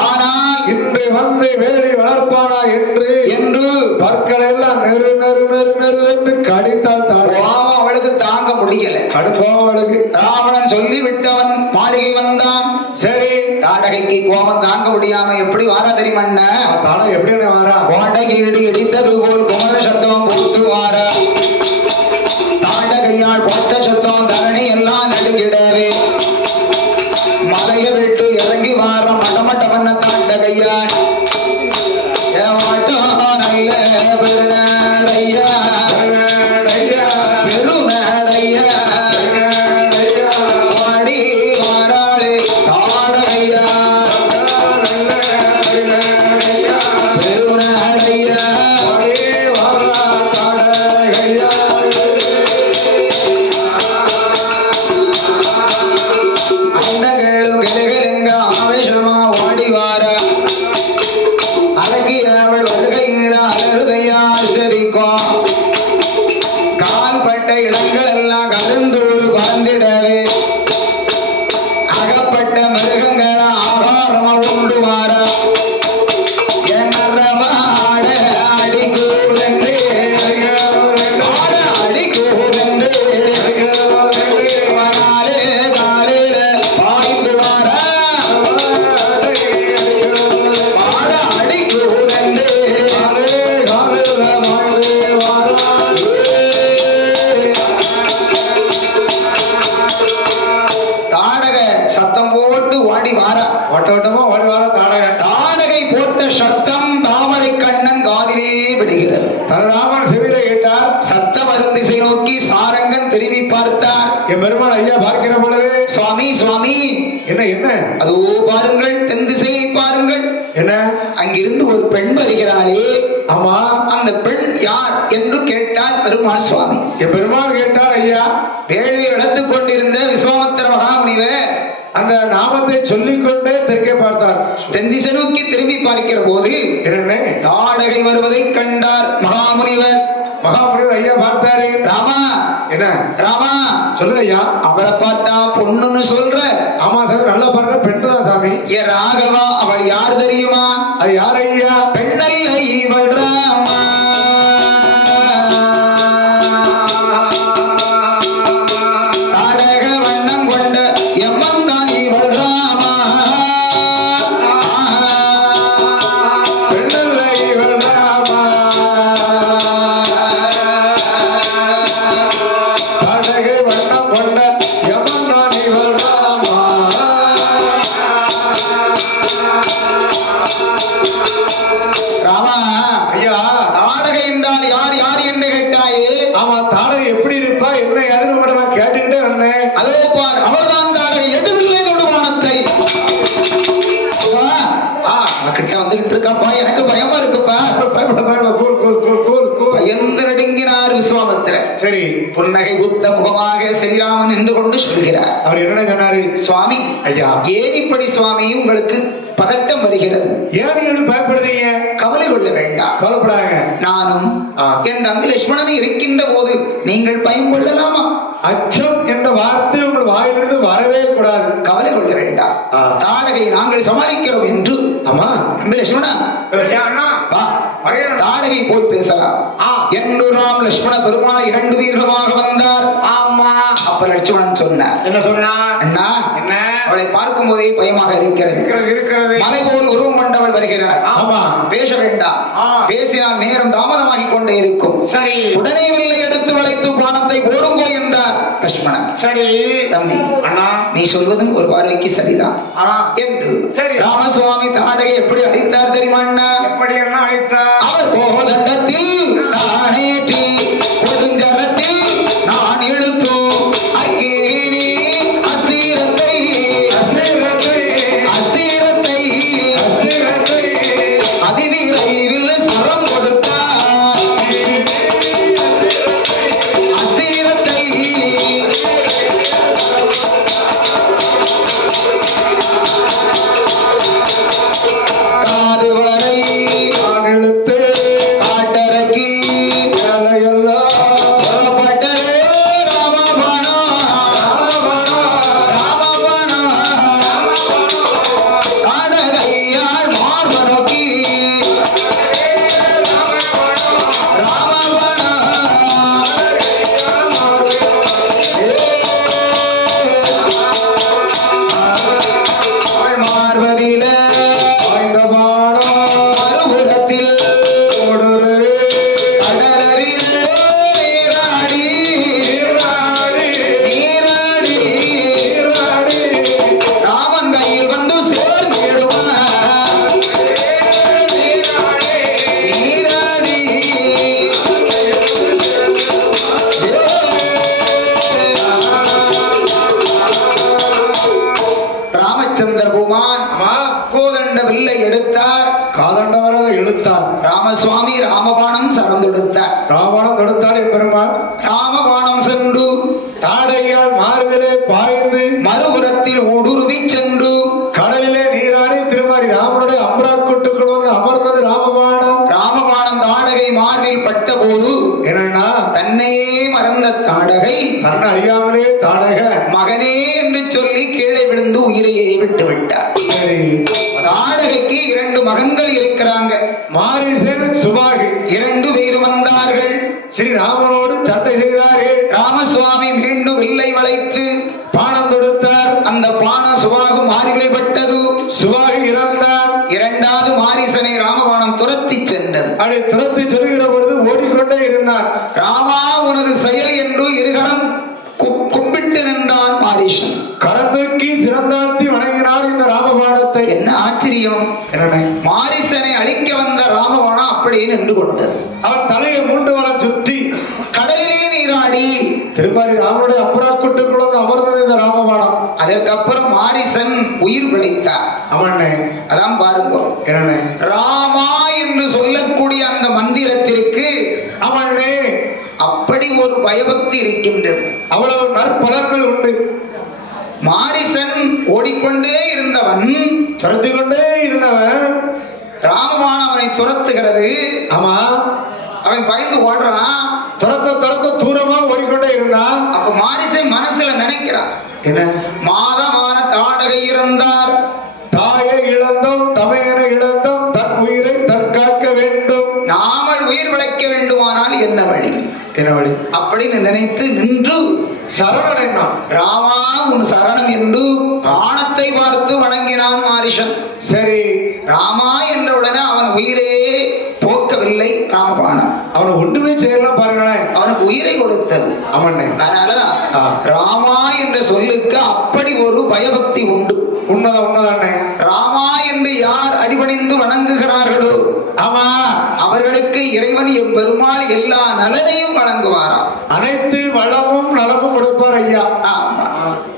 ஆனால் இன்று வந்து வேலி வளர்ப்பானா என்று பற்கள் எல்லாம் நெரு என்று கடித்தால் அவளுக்கு தாங்க முடியல. கடுப்போம் அவளுக்கு. ராவணன் சொல்லி விட்டவன் மாளிகை வந்தான். சரி, தாடகைக்கு கோபம் தாங்க முடியாம எப்படி வாரா தெரியுமா? தாடகை எப்படி வாரா? கோட்டையீடு இடித்தது போல் குமர சத்தம் கொடுத்து வாரா. தாடகையால் போட்ட சத்தம் தரணி எல்லாம் நடுங்கிடவே மலைய விட்டு இறங்கி வார மட்டமட்டமன்ன தாண்டகையால் பெருமாள் ஐயா பார்க்கிற பொழுது சுவாமி என்ன அதோ பாருங்கள், தென் திசையை பாருங்கள். என்ன? அங்கிருந்து ஒரு பெண் வருகிறாளே. ஆமா. அந்த பெண் யார் என்று கேட்டார் பெருமாள் சுவாமி. பெருமாள் கேட்டார் ஐயா. வேள்வி வளர்த்துக் கொண்டிருந்த விஸ்வாமித்திர மகாமுனிவர் அந்த நாமத்தை சொல்லிக்கொண்டே தெற்கே பார்த்தார். தென் திசை நோக்கி திரும்பி பார்க்கிற போது தாடகை வருவதை கண்டார் மகாமுனிவர். ஐயா பார்த்தாரு. ராமா, என்ன? ராமா சொல்லுங்க ஐயா. அவளை பார்த்தா பொண்ணுன்னு சொல்ற? ஆமா சாமி, நல்லா பாருங்க, பெண்ணுதான் சாமி. ஏ ராகவா, அவள் யார் தெரியுமா? அது யார் ஐயா? பெண்ணல்ல இவள் ராமா. தாடக வண்ணம் கொண்ட எம்மன் தான் இவள் ராமா. பெண்ணல்ல இவள் ராமா. தாடக வண்ணம் கொண்ட எம்மன் தான் இவள் ராமா. ராமா ஐயா, தாடகை என்றால் யார் யார் என்று கேட்டாயே. ஆமா, தாடகை எப்படி இருப்பா என்ன யாரு மட்டும் நான் கேட்டுக்கிட்டே வந்தேன். அதோ பார், அவள்தான் தாடகை. எதுவில்லை தொடுவானத்தை கிட்ட வந்துகிட்டு இருக்கப்பா, எனக்கு பயமா இருக்குப்பா. பயந்து நடுங்கினார் விஸ்வாமித்திரர். சரி, புன்னகை புத்த முகமாக ஸ்ரீராமன் பெருமான் நின்று கொண்டு சொல்கிறார். அவர் என்ன சொன்னாரு? சுவாமி, ஐயா, ஏன் இப்படி சுவாமி உங்களுக்கு பதட்டம் வருகிறது? ஏன் பயப்படுறீங்க? கவலை கொள்ள வேண்டாம், கவலைப்படாங்க. நானும் என் தம்பி லட்சுமணன் இருக்கின்ற போது நீங்கள் பயம் கொள்ளலாமா? அச்சம் என்ற வார்த்தை உங்கள் வாயிலிருந்து வரவே கூடாது. கவலை கொள்ள வேண்டாம், தாடகை நாங்கள் சமாளிக்கிறோம் என்று. ஆமா தம்பி லட்சுமணா, தாடகை போய் பேசலாம் என்று ராம் லட்சுமண பெருமாள் 2 வீரமாக வந்தார். ஆமா. அப்ப லட்சுமணன் சொன்னார். என்ன சொன்னார்? அண்ணா, என்ன அவளை பார்க்கும் போதே பயமாக இருக்கிறது. மலை போல் உருவம் கொண்டவள் வருகிறார். ஆமா, பேச வேண்டாம், பேசினால் நேரம் தாமதமாகி கொண்டே இருக்கும். சரி, உடனே வில்லை எடுத்து வளைத்து பானத்தை போடுங்கோ என்றார் லட்சுமணன். சரி தம்பி, அண்ணா நீ சொல்வதும் ஒரு பார்வைக்கு சரிதான் என்று ராமசுவாமி தாடகை எப்படி அழைத்தார் தெரியுமா? அண்ணா எப்படி என்ன அழைத்தார்? அவர் கோதண்டத்தில் நானேற்றி கொடுஞ்சரத்தில் நான் இழுத்தோ அங்கேனே அஸ்திரத்தை அதிவிரைவில் சரம் கொடுத்தார். அஸ்திரத்தை காது வரை இழுத்து காட்டரக்கி வேலையெல்லாம் புறப்பட்டரே ராமபாணம். காடகையால் மார்பு நோக்கி மார்பதில ஆய்ந்த பாடம் மறுபுறத்தில் ஓடுறே கடலரிலே நீராடி ராமன் கையில் வந்து சேர்ந்திடுவார். நீராடி ராமச்சந்திர பூமான் கோதண்ட வில்லை எடுத்தார். காதண்டவரை இழுத்தார். ராமசுவாமி ராமபாணம் சரந்தெடுத்தார். ராவணம் தடுத்தார் பெருமாள். ராமபாணம் சென்று தாடையால் மார்பிலே பாய்ந்து மறுபுறத்தில் ஊடுருவி சென்று கடலிலே நீராடி திருமாரி ராமனுடைய அம்பராக்குட்டுக்குள் வந்து அமர்ந்தது ராமபாணம். ராமபாணம் தாடகை மார்பில் பட்ட போது என்னன்னா தன்னையே மறந்த தாடகை தன்னை அறியாமலே தாடக மகனே என்று சொல்லி கீழே விழுந்து உயிரையே விட்டு விட்டார். சரி, தாடகைக்கு 2 மகன்கள் இருக்கிறாங்க. மாரிசன் சுபாகி 2 பேர் வந்தார்கள். ஸ்ரீ ராமனோடு சட்டை செய்தாரே. ராமசுவாமி மீண்டும் வில்லை வளைத்து பானம் தொடுத்தார். அந்த பானம் சுவாகு மாறிகளை பட்டது. சுபாகி இறந்தார். 2வது மாரிசனை ராமபாணம் துரத்தி சென்றது. அதை துரத்தி செல்கிற பொழுது ஓடிக்கொண்டே இருந்தார். ராமா உனது செயல் என்று இருகரம் கும்பிட்டு நின்றான் மாரீசன். கரந்தூக்கி சிறந்தாழ்த்தி வணங்கினார் இந்த ராமபாணத்தை. என்ன ஆச்சரியம்! என்ன மாரிசனை அழிக்க வந்த ராமபாணம் அப்படியே நின்று கொண்டது. அவன் தலையை மூண்டு வர சுற்றி கடலிலே நீராடி திருமாரி ராமனுடைய அம்பராக்குட்டுக்குள் வந்து அமர்ந்தது இந்த ராமபாணம். அதற்கப்புறம் மாரிசன் உயிர் பிழைத்தார். அவனே அதான் பாருங்க, என்ன ராமா என்று சொல்லக்கூடிய அந்த மந்திரத்திற்கு அவனே அப்படி ஒரு பயபக்தி இருக்கின்றது. அவ்வளவு நற்பலன்கள் உண்டு. மாரிசன் ஓடிக்கொண்டே இருந்தவன், துரத்தி கொண்டே இருந்தவன், ராமபாணம் அவனை துரத்துகிறது. ஆமா, அவன் பயந்து ஓடுறான். துரத்த தூரமா ஓடிக்கொண்டே இருந்தான். அப்ப மாரிசை மனசுல நினைக்கிறான், என்ன மாதமான தாடகை இருந்தார், தாயை இழந்தோம் தமையனை இழந்தோம், தன் உயிரை தற்காக்க வேண்டும், நாமல் உயிர் பிழைக்க வேண்டுமானால் என்ன வழி? என்ன வழி? அப்படின்னு நினைத்து நின்று சரணன் என்னான். ராமா உன் சரணம் என்று பாணத்தை பார்த்து வணங்கினான் மாரிசன். சரி, ராமா என்ற உடனே அவன் உயிரே போக்கவில்லை ராமபாணம். அவனை ஒன்றுமே செய்யலாம் பாருங்களேன். அவனுக்கு உயிரை கொடுத்தது. அவனை அதனாலதான் ராமா என்ற சொல்லுக்கு அப்படி ஒரு பயபக்தி உண்டு. உண்மைதானே? ராமா என்று யார் அடிபணிந்து வணங்குகிறார்களோ, ஆமா, அவர்களுக்கு இறைவன் எம்பெருமாள் எல்லா நலனையும் வழங்குவாராம். அனைத்து வளமும் நலமும் கொடுப்பார் ஐயா. ஆமா.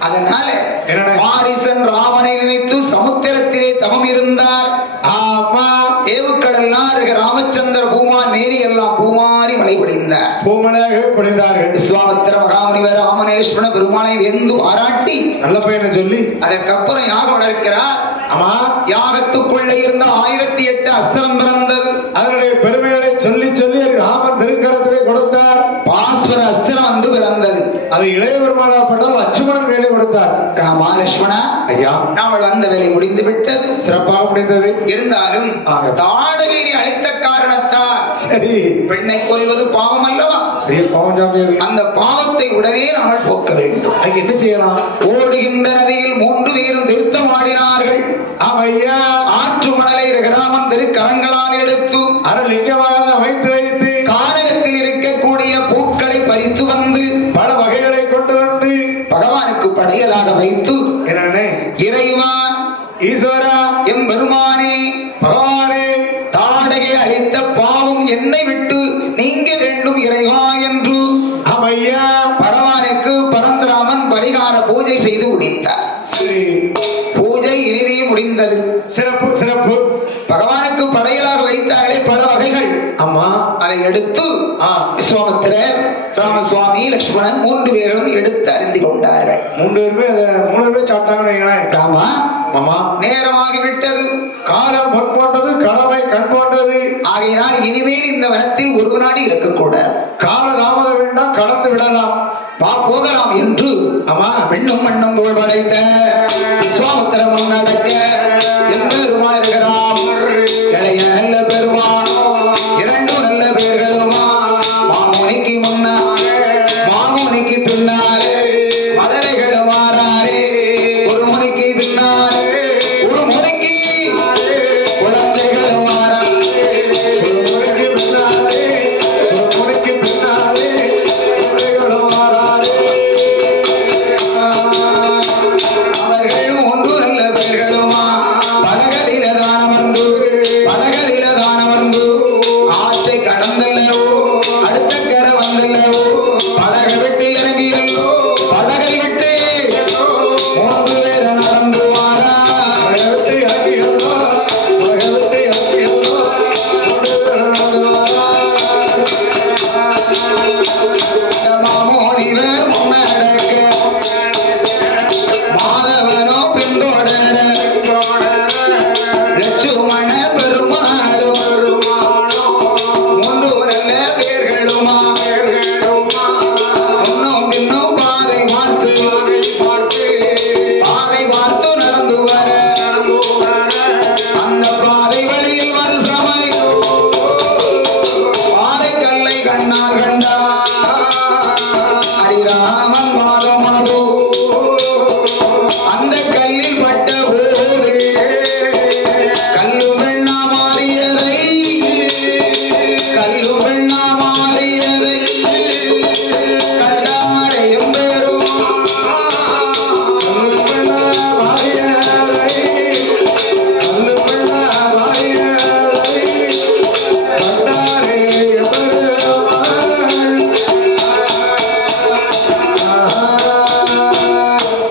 அதனால என்னடா? மாரிசன் ராமனை நினைத்து சமுத்திரத்திலே தவம் இருந்தார். ஆமா, ஏவுக்கடல்லாம் ராமச்சந்திர பூமான் மேரி எல்லாம் பூமாரி மழை பொழிந்தார். பொழிந்தார். பூமலையாகவே பொழிந்தார்கள். விஸ்வாமித்திர மகாமுனிவர் ராமநேஸ்வர பெருமானை வெந்து பாராட்டி நல்ல பையனை சொல்லி அதற்கப்புறம் யாகம் வளர்க்கிறார். ஆமா, யாகத்துக்குள்ளே இருந்த 1008 அஸ்திரம் பிறந்தது. அதனுடைய பெருமைகளை சொல்லி சொல்லி ராமன் திருக்கரத்திலே கொடுத்தார். பாஸ்வர அஸ்திரம் வந்து பிறந்தது. அது இளைய பெருமானாப்பட்டால் லட்சுமணன் கையிலே கொடுத்தார். ராமா லட்சுமணா, ஐயா நாங்கள் வந்த வேலை முடிந்து விட்டது. சிறப்பாக முடிந்தது. இருந்தாலும் தாடகையை அளித்த காரணத்தால் சரி, பெண்ணை கொல்வது பாவம் அல்லவா? அந்த பாவத்தை உடனே நாங்கள் போக்க வேண்டும். அதுக்கு என்ன செய்யலாம்? ஓடுகின்ற நதியில் 3 பேரும் திருத்தமாடினார்கள். ஐயா, ஆற்று மணலை கிராமம் திருக்கரங்களால் எடுத்து அரலிங்கமாக அமைத்து வைத்து கானகத்தில் இருக்கக்கூடிய பூக்களை பறித்து வந்து பல வகைகளை கொண்டு வந்து பகவானுக்கு படையலாக வைத்து என்ன இறைவா, ஈஸ்வரா, எம் பெருமானே, பகவானே, தாடகை அளித்த பாவம் என்னை விட்டு நீங்க வேண்டும் இறைவா என்று ஐயா பகவானுக்கு பரந்தராமன் பரிகார பூஜை செய்து முடித்தார். பூஜை இறுதி முடிந்தது. சிறப்பு சிறப்பு. பகவானுக்கு படையலாக வைத்தார்களே பல வகைகள். அம்மா, அதை எடுத்து விஸ்வாமித்திரர், ராமசுவாமி, லட்சுமணன் 3 பேரும் எடுத்து அறிந்து கொண்டார்கள். 3 பேருமே சாப்பிட்டாங்க. ராமா, ஆமா, நேரமாகிவிட்டது. காலம் பொன் போன்றது, கடமை கண் போன்றது. ஆகையினால் இனிமேல் இந்த வனத்தில் ஒரு நாடு இருக்கக்கூடாது. கால தாமதம் வேண்டாம், கடந்து விடலாம், போகலாம் என்று ஆமா பெண்ணும் மண்ணும் போல் படைத்த விஸ்வாமித்திரமும் நடக்க எம்பெருமான் இளைய நல்ல பெருமானோ 2 நல்ல பேர்களுமா மாமுனிக்கு முன்னாலே மாமுனிக்கு பின்னாலே மதுரைகளும் மாறாரே ஒரு முனிக்கு பின்னாலே ஒரு முனிக்கு குழந்தைகளும் மாறாரே ஒரு முனிக்கு பின்னாலே ஒரு முனிக்கு பின்னாலே குழந்தைகளும் மாறாரே. அவர்கள் 3 நல்ல பேர்களுமா பலகலில தானமர்ந்து பலகலில தானமர்ந்து ஆற்றை கடந்தல்லவோ அடுத்த கரை வந்தல்லவோ படகை விட்டு இறங்கியல்லோ படகை விட்டு 3 பேர் நடந்து வாரா படகை விட்டு இறங்கியல்லோ படகை விட்டு இறங்கியல்லோ 3 பேர் நடந்து வாரா. மாமோனிவர் முன்னடக்க மாதவனோ பின்தொடர லட்சுமண பெருமாளும் 3 நல்ல பேர்களுமா முன்னும் பின்னும் பாதை பார்த்து நடந்து வர அந்த பாதை வழியில் வருஷமை பாதை கல்லை கண்ணால் கண்டா அடிராமன் மாதம் மது அந்த கல்லில் பட்ட போது கல்லு வெண்ணா மாறியதை கல்லு வெண்ணா மாறியதை கண்டாடையும் பெறும் கல்லு வெண்ணா மாறியதை கல்லு வெண்ணா மாறியதை கண்டாடையும்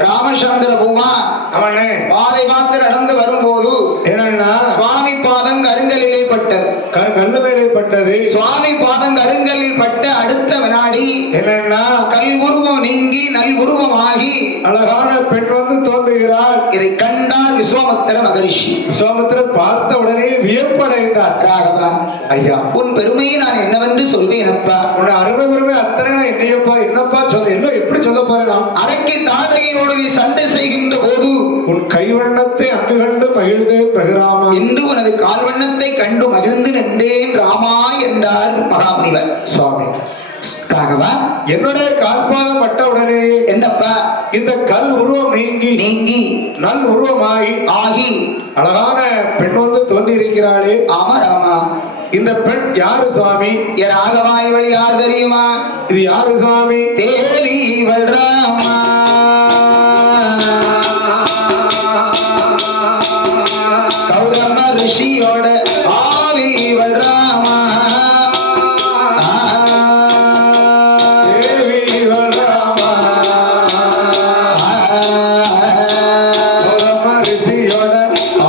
ராமச்சந்திர பூமா அவனே பாதை பார்த்து நடந்து வரும்போது என்னன்னா சுவாமி பாதம் கருங்கலிலே பட்டது. கல்லு மேலே பட்டது. சுவாமி பாதம் கருங்கலில் பட்ட அடுத்த வினாடி என்னன்னா கல் உருவம் நீங்கி நல் உருவமாகி அழகான பெண் வந்து தோன்றுகிறாள். இதை கண்டார் விஸ்வாமித்திர மகரிஷி. விஸ்வாமித்திரர் பார்த்த உடனே வியப்படைந்தார். ராகவா, ஐயா, உன் பெருமையை நான் என்னவென்று சொல்வேனப்பா? உன்னை அருமை பெருமை அத்தனை நான் என்னையப்பா என்னப்பா சொல்ல என்ன எப்படி சொல்ல போறேன்? அரைக்கு தாடகையோடு நீ சண்டை செய்கின்ற போது உன் கைவண்ணத்தை அங்கு கண்டு மகிழ்ந்தேன் பிரகுராமா என்று உனது கால்வண்ணத்தை கண்டு மகிழ்ந்து நின்றேன் ராமா என்றார் மகாமுனிவர். சுவாமி, ராகவா, என்னுடைய கால்பாதம் பட்ட உடனே என்னப்பா இந்த கல் உருவம் நீங்கி நீங்கி நல் உருவமாகி ஆகி அழகான பெண் வந்து தோன்றி இருக்கிறாளே. ஆமா ராமா, இந்த பெண் யாரு சுவாமி? என் ராகவா, இவள் யார் தெரியுமா? இது யாரு சுவாமி? தேவி இவள் ராமா. கௌதம ரிஷியோட ஆவி இவள் ராமா. தேவி இவள் ராமா. கௌதம ரிஷியோட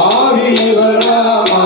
ஆவி இவள் ராமா.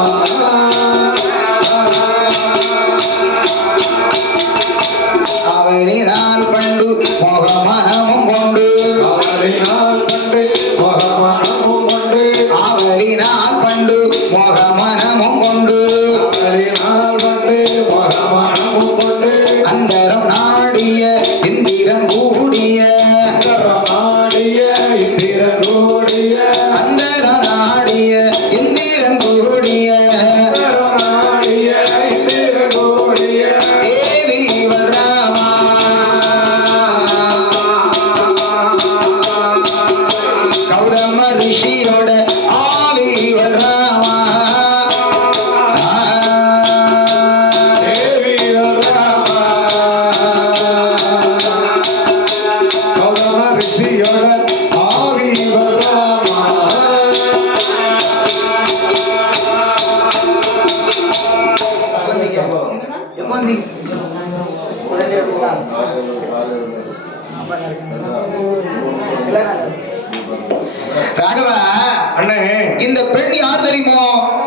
ராகவா அண்ணே, இந்த பெண் யார் தெரியுமோ?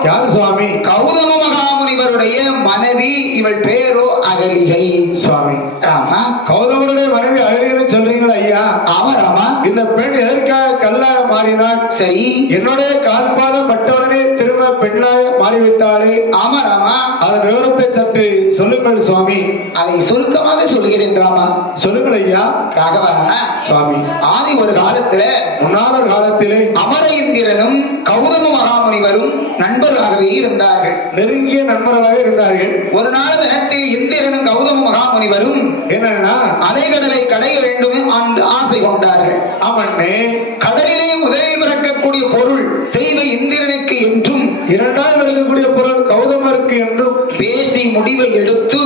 யாரு சுவாமி? கௌதம மகாமுனிவருடைய மனைவி. இவள் பேரோ அகலிகை. சுவாமி ராமா, கௌதமருடைய மனைவி அகலிகை சொல்றீங்களா ஐயா? ஆமா ராமா. இந்த பெண் எதற்காக கல்லாக மாறினாள்? சரி, என்னுடைய கால்பாதம் பட்டவுடனே திரும்ப பெண்ணாக மாறிவிட்டாளே. ஆமா ராமா. அதன் விவரத்தை சற்று சொல்லுங்கள் சுவாமி. அதை சுருக்கமாக சொல்கிறேன் ராமா. சொல்லுங்கள் ஐயா. ராகவா சுவாமி, ஆதி ஒரு காலத்துல முன்னாள் ஒரு காலத்திலே அமர இந்திரனும் கௌதம மகாமுனிவரும் நண்பர்களாகவே இருந்தார்கள். நெருங்கிய நண்பர்களாக இருந்தார்கள். ஒரு நாள் தினத்தில் இந்திரனும் கௌதம மகாமுனிவரும் என்னன்னா அலைகடலை கடைய வேண்டும் என்று ஆசை கொண்டார்கள். ஆமண்ணே, கடலிலே முதலில் பிறக்கக்கூடிய பொருள் தெய்வ இந்திரனுக்கு என்றும் இரண்டாவது விளக்கக்கூடிய பொருள் கௌதமருக்கு என்றும் பேசி முடிவை எடுத்து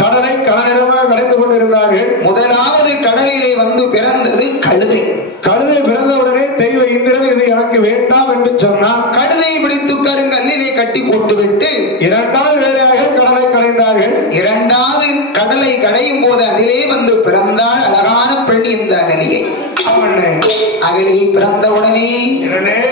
கடலை கடலிடமாக கடைந்து கொண்டிருந்தார்கள். முதலாவது கடலிலே வந்து பிறந்தது கழுதை. கழுதை பிறந்தவுடனே தெய்வ இந்திரன் இது எனக்கு வேண்டாம் என்று சொன்னார். கழுதையை பிடித்து கருங்கல்லிலே கட்டி போட்டுவிட்டு இரண்டாவது வேலையாக கடலை கடைந்தார்கள். இரண்டாவது கடலை கடையும் போது அதிலே வந்து பிறந்தால் அழகான பெண் இந்த அகலிகை. அகலிகை பிறந்தவுடனே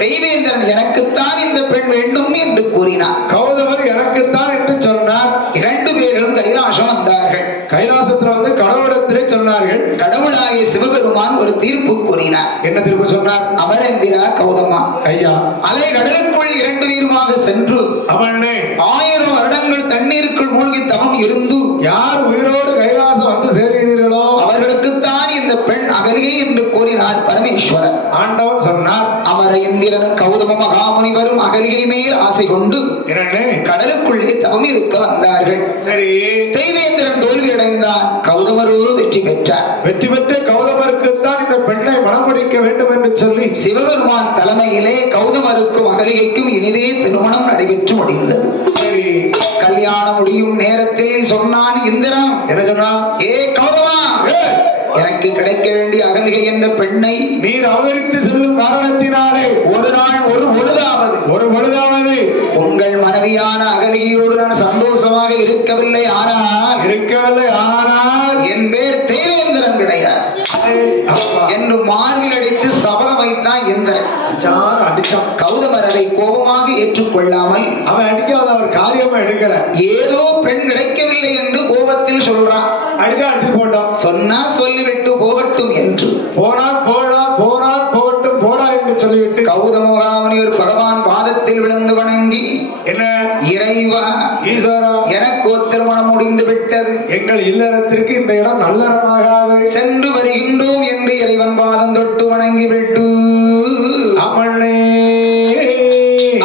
தெய்வேந்திரன் எனக்குத்தான் இந்த பெண் வேண்டும் என்று கூறினார். கௌதமர் எனக்குத்தான் என்று சொன்னார். இரண்டு பேரும் கைலாசம் வந்தார்கள். கைலாசத்துல வந்து கடவுளிடத்திலே சொன்னார்கள். கடவுளாகிய சிவபெருமான் ஒரு தீர்ப்பு கூறினார். என்ன தீர்ப்பு சொன்னார்? அமரந்திரா கௌதமா ஐயா, அலை கடலுக்குள் இரண்டு பேருமாக சென்று அவனே 1000 வருடங்கள் தண்ணீருக்குள் மூழ்கி தவம் இருந்து யார் உயிரோடு கைலாசம் வந்து சேர்கிறீர்களோ அவர்களுக்குத்தான் இந்த பெண் அகலிகை என்று கூறினார் பரமேஸ்வரர். ஆண்டவன் சொன்னார். அமர இந்திரனும் கௌதம மகாமுனிவரும் அகலிகை மேல் ஆசை கொண்டு கடலுக்குள்ளே தவம் இருக்க வந்தார்கள். சரி, தெய்வேந்திரன் தோல்வி அடைந்தார். கௌதமரோ வெற்றி பெற்றார். வெற்றி பெற்று கௌதமருக்குத்தான் இந்த பெண்ணை மனம் முடிக்க வேண்டும் என்று சொல்லி சிவபெருமான் தலைமையிலே கௌதமருக்கும் அகலிகைக்கும் இனிதே திருமணம் நடைபெற்று முடிந்தது. சரி, கல்யாணம் முடியும் நேரத்தில் சொன்னான் இந்திரன். என்ன சொன்னா? ஏ கௌதமா, எனக்கு கிடைக்க வேண்டிய அகலிகை என்ற பெண்ணை நீர் அவதரித்து செல்லும் காரணத்தினாலே ஒரு நாள் ஒரு பொழுதாவது உங்கள் மனைவியான அகலிகையோடு நான் சந்தோஷமாக இருக்கவில்லை. ஆனால் என் பேர் தேவேந்திரன் கிடையாது என்று மார்பில் அடித்து சபதம் வைத்தான் இந்திரன். அடிச்சான். கௌதமர் அதை கோபமாக ஏற்றுக்கொள்ளாமல் அவன் அடிக்காத அவர் காரியமா எடுக்கல. ஏதோ பெண் கிடைக்கவில்லை என்று கோபத்தில் சொல்றான். அடிச்சு போட்டோம். சொன்னா சொல்லிவிட்டு போகட்டும் என்று போனால் போகட்டும் போடா என்று சொல்லிவிட்டு கௌதம மகாமுனிவர் பகவான் பாதத்தில் விழுந்து வணங்கி, என்ன இறைவா, ஈஸ்வரா, எனக்கு திருமணம் முடிந்து விட்டது. எங்கள் இல்லறத்திற்கு இந்த இடம் நல்லறமாகாது. சென்று வருகின்றோம் என்று இறைவன் பாதம் தொட்டு வணங்கி விட்டு அமண்ணே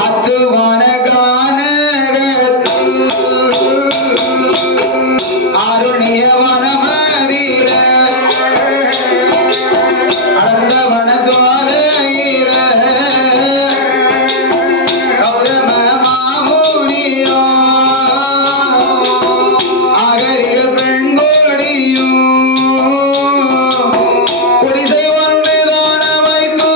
அத்துவான ஆருணிய வனமதிர அடர்ந்த வனசுவாரையிர கௌதம மாமுனியோ அகலிக பெண்கோடியும் குடிசை ஒன்று தான வைத்து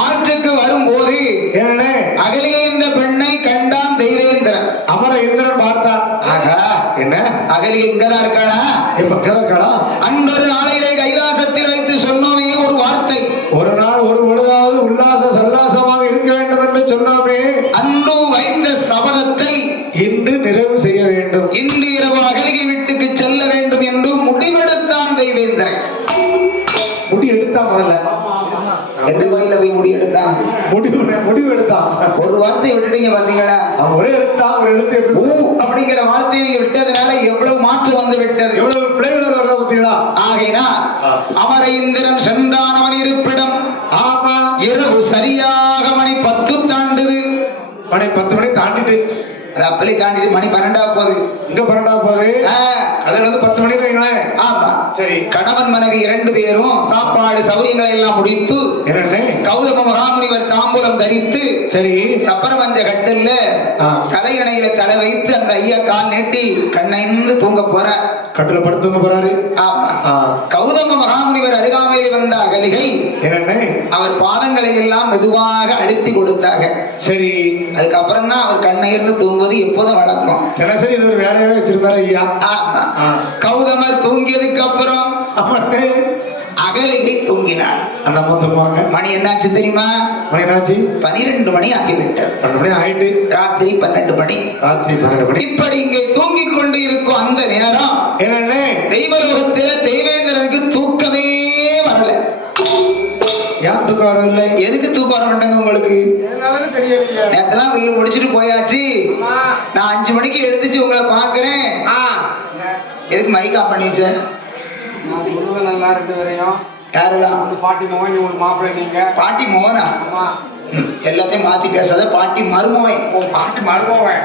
ஆற்றுக்கு வரும்போது என்ன அகலிய இந்த பெண்ணை கண்டான் தெய்வேந்திரன். அமர இந்திரன் பார்த்தான். ஆகா, என்ன அகலிய இங்கதான் இருக்காளா? இப்ப கிடக்கடா. அன்றொரு நாளிலே கைலாசத்தில் வைத்து சொன்னோமே ஒரு வார்த்தை, ஒரு நாள் ஒரு பொழுதாவது உல்லாச சல்லாசமாக இருக்க வேண்டும் என்று சொன்னோமே, அன்று வைத்த சபதத்தை இன்று நிறைவு செய்ய வேண்டும். இன்று இரவு அகலிகை வீட்டுக்கு செல்ல வேண்டும் என்று முடிவெடுத்தான் தெய்வேந்திரன். முடி எடுத்தான் முதல்ல. எந்த கோயில போய் முடி எடுத்தான்? முடிவு எடுத்தான். ஒரு வார்த்தை விட்டுட்டீங்க பாத்தீங்களா? அவன் ஒரே எழுத்தான். ஒரு எழுத்து அப்படிங்கிற வார்த்தையை நீங்க விட்டதுனால எவ்வளவு மாற்றம் வந்து விட்டது, எவ்வளவு பிள்ளைகள் வர்றத பார்த்தீங்களா? ஆகையினால் அமர இந்திரன் சென்றான் அவன் இருப்பிடம். ஆமா, இரவு சரியாக மணி 10 தாண்டுது. மணி 10 மணி தாண்டிட்டு, அது அப்பலே தாண்டிட்டு மணி 12 போகுது. இங்க 12 போகுது. அதுல வந்து 10 மணி வைங்களேன். ஆமா, சரி. கணவன் மனைவி 2 பேரும் சாப்பாடு சௌரியங்களை எல்லாம் முடித்து என்ன கௌதம மகாமுனிவர் தாம்பூலம் தரித்து சரி சப்பரமஞ்ச கட்டில்ல தலையணையில தலை வைத்து அந்த ஐயா கால் நீட்டி கண்ணைந்து தூங்க போற. கட்டில படுத்து தூங்க போறாரு. ஆமா, கௌதம மகாமுனிவர் அருகாமையில் வந்த அகலிகை என்ன அவர் பாதங்களை எல்லாம் மெதுவாக அழுத்தி கொடுத்தாங்க. சரி, அதுக்கப்புறம் தான் அவர் கண்ணை இருந்து தூங்குவது எப்போதும் வழக்கம். தினசரி இது ஒரு வேலையாவே வச்சிருந்தாரு ஐயா. கௌதமர் தூங்கியதுக்கு அப்புறம் அகலிகை தூங்கினார். அந்த அம்மா தூங்குவாங்க. மணி என்னாச்சு தெரியுமா? மணி என்னாச்சு? 12 மணி ஆகிவிட்டது. 12 மணி ஆயிட்டு. ராத்திரி 12 மணி. ராத்திரி 12 மணி. இப்படி இங்கே தூங்கிக் கொண்டு இருக்கும் அந்த நேரம் என்ன தெய்வலோகத்தில் தெய்வேந்திரனுக்கு தூக்கமே வரல. ஏன் தூக்கம் வரவில்லை? எதுக்கு தூக்கம் வர மாட்டாங்க உங்களுக்கு? நேத்தெல்லாம் வெளியில் முடிச்சுட்டு போயாச்சு. நான் 5 மணிக்கு எழுந்துச்சு உங்களை பாக்குறேன். எதுக்கு மைக் ஆஃப் பண்ணி வச்சேன்? நல்லா 2 பேரையும் யாரெல்லாம்? பாட்டி மோகன், ஒரு மாப்பிள்ளை. நீங்க பாட்டி மோகனா? எல்லாத்தையும் மாத்தி பேசாத. பாட்டி மருமவன். பாட்டி மருமவன்.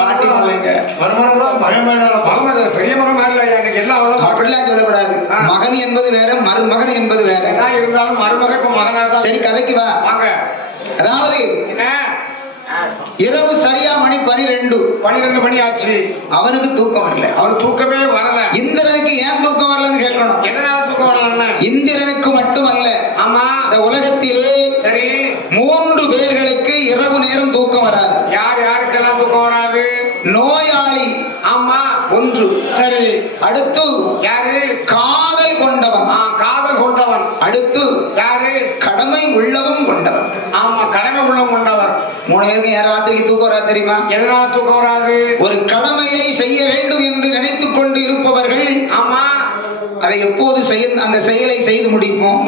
பாட்டி மோகங்க. மருமகன் பெரிய மகன் எனக்கு எல்லாம் அப்படிலாம் சொல்லக்கூடாது. மகன் என்பது வேற, மருமகன் என்பது வேற. இருந்தாலும் மருமகன் இப்ப மகனாதான். சரி, கதைக்கு வா. வாங்க. அதாவது என்ன, இரவு சரியா மணி 12 மணி ஆச்சு. அவனுக்கு தூக்கம் வரல. அவனுக்கு தூக்கமே வரல. இந்திரனுக்கு ஏன் தூக்கம் வரலன்னு கேட்கணும். எதனால தூக்கம் வரல? இந்திரனுக்கு மட்டுமல்ல, ஆமா, இந்த உலகத்திலே சரி 3 பேர்களுக்கு இரவு நேரம் தூக்கம் வராது. யார் யாருக்கெல்லாம் தூக்கம் வராது? நோயாளி. ஆமா, 1. சரி. அடுத்து யாரு? காதல் கொண்டவன். காதல் கொண்டவன். அடுத்து யாரு? கடமை உள்ளவன் கொண்டவன். ஆமா, கடமை உள்ளம் கொண்டவர். 3 பேருக்கு யார் ராத்திரிக்கு தூக்கம் வராது தெரியுமா? எதனால தூக்கம் வராது? ஒரு கடமையை செய்ய வேண்டும் என்று நினைத்துக் கொண்டு இருப்பவர்கள், ஆமா, அதை எப்போது அந்த செயலை செய்து முடிப்போம்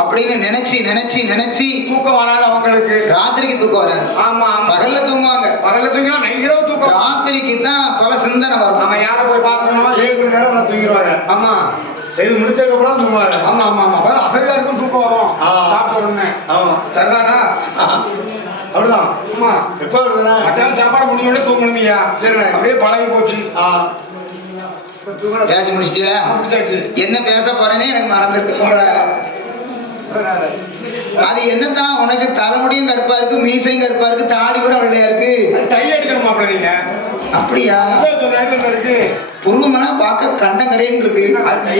அப்படின்னு நினைச்சு தூக்கம் வராது அவங்களுக்கு. ராத்திரிக்கு தூக்கம் வராது. ஆமா, பகல்ல தூங்குவாங்க. பகல்ல தூங்கினா நைட் தூக்கம். ராத்திரிக்கு தான் பல சிந்தனை வரும். நம்ம யாரை போய் பார்க்கணும்? 7 மணி நேரம் தூங்கிடுவாங்க. ஆமா, செய்து முடிச்சதுக்கு அப்புறம் தூங்குவாங்க. ஆமா ஆமா ஆமா, அசதியா இருக்கும் தூக்கம் வரும். சாப்பிட்ட உடனே. ஆமா, சரிதானா? அப்படிதான். ஆமா, எப்ப வருதுன்னா மத்தியானம் சாப்பாடு முடிஞ்சோட தூங்கணுமியா. சரி, அப்படியே பழகி போச்சு. பேசி முடிச்சிட்டீங்களா? என்ன பேச போறேனே எனக்கு மறந்துட்டு. அது என்னதான் உனக்கு தலைமுடியும் கருப்பா இருக்கு, மீசையும் கருப்பா இருக்கு, தாடி கூட வெள்ளையா இருக்கு. டை அடிக்கணும் மாப்பிள்ள நீங்க. அப்படியா? இருக்கு. புருவம்னா பார்க்க கண்டங்கரைன்னு இருக்கு.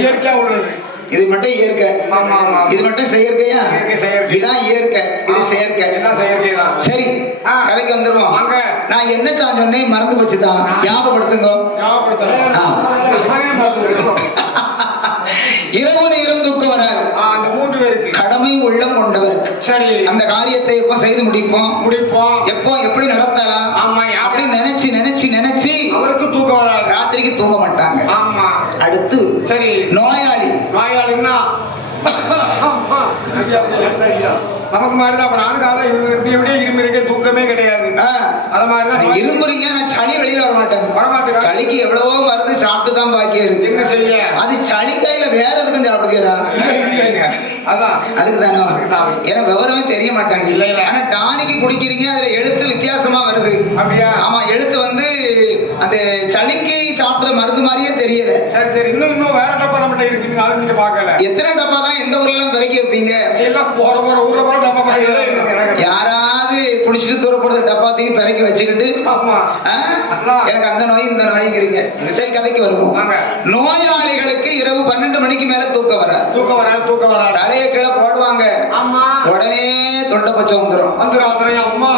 இயற்கையா உள்ளது. இது மட்டும் இயற்கை. இது மட்டும் செயற்கையா? இதுதான் இயற்கை, இது செயற்கை. எல்லாம் செயற்கை தான். சரி, கதைக்கு வந்துருவோம். நான் என்ன சொன்னேன் மறந்து போச்சுதான். ஞாபகப்படுத்துங்க. இரவு நேரம் தூக்கம் வராது. அந்த 3 பேருக்கு கடமை உள்ளம் கொண்டவர். சரி, அந்த காரியத்தை எப்ப செய்து முடிப்போம் எப்போ எப்படி நடத்தலாம். ஆமா, அப்படி நினைச்சு அவருக்கு தூக்கம் வராது. ராத்திரிக்கு தூங்க மாட்டாங்க. ஆமா. அடுத்து சரி, நோயாளின்னா நமக்கு மாதிரிதான். எப்படி இருமுறைக்கு தூக்கமே கிடையாது. அது மாதிரிதான் இருமுறீங்க. நான் சளி வெளியில வரமாட்டேன். சளிக்கு எவ்வளவோ மருந்து சாப்பிட்டு தான் பாக்கி இருக்கு. என்ன செய்ய? அது சளி கையில வேற எதுக்கும் சாப்பிடுறா? அதான் அதுக்கு தானே. ஏன்னா விவரமே தெரிய மாட்டாங்க. இல்ல ஆனா டானிக்கு குடிக்கிறீங்க, அதுல எழுத்து வித்தியாசமா வருது. அப்படியா? ஆமா, எழுத்து வந்து அந்த சளிக்கு சாப்பிட்ட மருந்து மாதிரியே தெரியல. சரி சரி, இன்னும் வேற டப்பா நம்மகிட்ட இருக்குங்க. அது நீங்க பார்க்கல. எத்தனை டப்பா தான் எந்த ஊர்ல எல்லாம் பிறக்கி வைப்பீங்க? எல்லாம் போற ஊர்ல போற டப்பா யாராவது குடிச்சிட்டு தூரப்படுற டப்பாத்தையும் பிறக்கி வச்சுக்கிட்டு எனக்கு அந்த நோய் இந்த நோய்ங்கிறீங்க. சரி, கதைக்கு வருவோம். நோயாளிகளுக்கு இரவு 12 மணிக்கு மேல தூக்கம் வராது. தலையை கீழே போடுவாங்க. ஆமா, தொண்டை பச்சை வந்துடும். அம்மா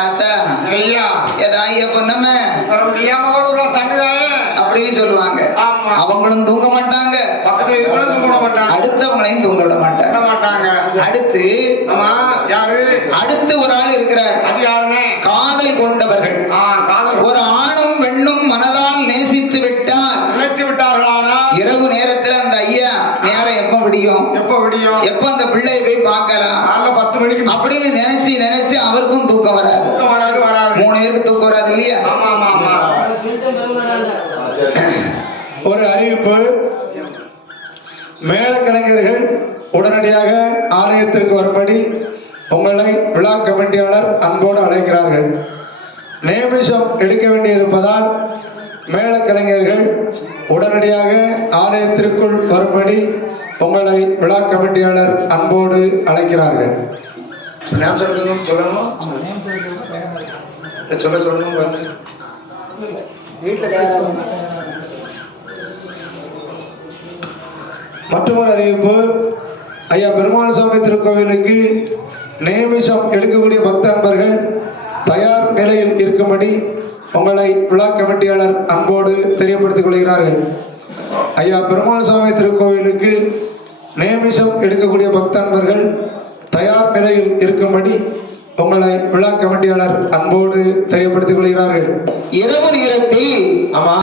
ஏத்தா, ஐயா ஏதா ஐயா பொண்ணமே வர முடியாம ஒரு தண்ணிதாயே அப்படின்னு சொல்லுவாங்க. ஆமா. அவங்களும் தூங்க மாட்டாங்க, பக்கத்துல இருக்கிறவங்க தூங்க விட மாட்டாங்க, அடுத்தவங்களையும் தூங்க விட மாட்டாங்க. விட மாட்டாங்க. அடுத்து ஆமா யாரு? அடுத்து ஒரு ஆள் இருக்கிறார். அது யாருன்னு? காதல் கொண்டவர்கள். காதல் ஒரு ஆணும் பெண்ணும் மனதால் நேசித்து விட்டால் நினைத்து விட்டார்களானா இரவு நேரத்துல அந்த ஐயா நேரம் எப்ப விடியும், எப்ப விடியும், எப்ப அந்த பிள்ளையை போய் பார்க்கலாம் காலைல 10 மணிக்கு அப்படின்னு நினைச்சு நினைச்சு அவருக்கும் தூக்கம் வராது. தூக்கம் வராது வராது. 3 பேருக்கு தூக்கம் வராது இல்லையா? ஆமா ஆமா ஆமா. ஒரு அறிவிப்பு. மேளக்கலைஞர்கள் உடனடியாக ஆலயத்திற்கு வரும்படி உங்களை விழா கமிட்டியாளர் அன்போடு அழைக்கிறார்கள். நேமிஷம் எடுக்க வேண்டியிருப்பதால் மேளக்கலைஞர்கள் உடனடியாக ஆலயத்திற்குள் வரும்படி உங்களை விழா கமிட்டியாளர் அன்போடு அழைக்கிறார்கள். சொல்லணும் சொல்லணும். மற்றொரு அறிவிப்பு. ஐயா பெருமாள் சாமி திருக்கோவிலுக்கு நேமிஷம் எடுக்கக்கூடிய பக்த அன்பர்கள் தயார் நிலையில் இருக்கும்படி உங்களை விழா கமிட்டியாளர் அன்போடு தெரியப்படுத்திக் கொள்கிறார்கள். ஐயா பெருமாள் சாமி திருக்கோவிலுக்கு நேமிஷம் எடுக்கக்கூடிய பக்த அன்பர்கள் தயார் நிலையில் இருக்கும்படி உங்களை விழா கமிட்டியாளர் அன்போடு தெரியப்படுத்திக் கொள்கிறார்கள். இரவு நேரத்தில் ஆமா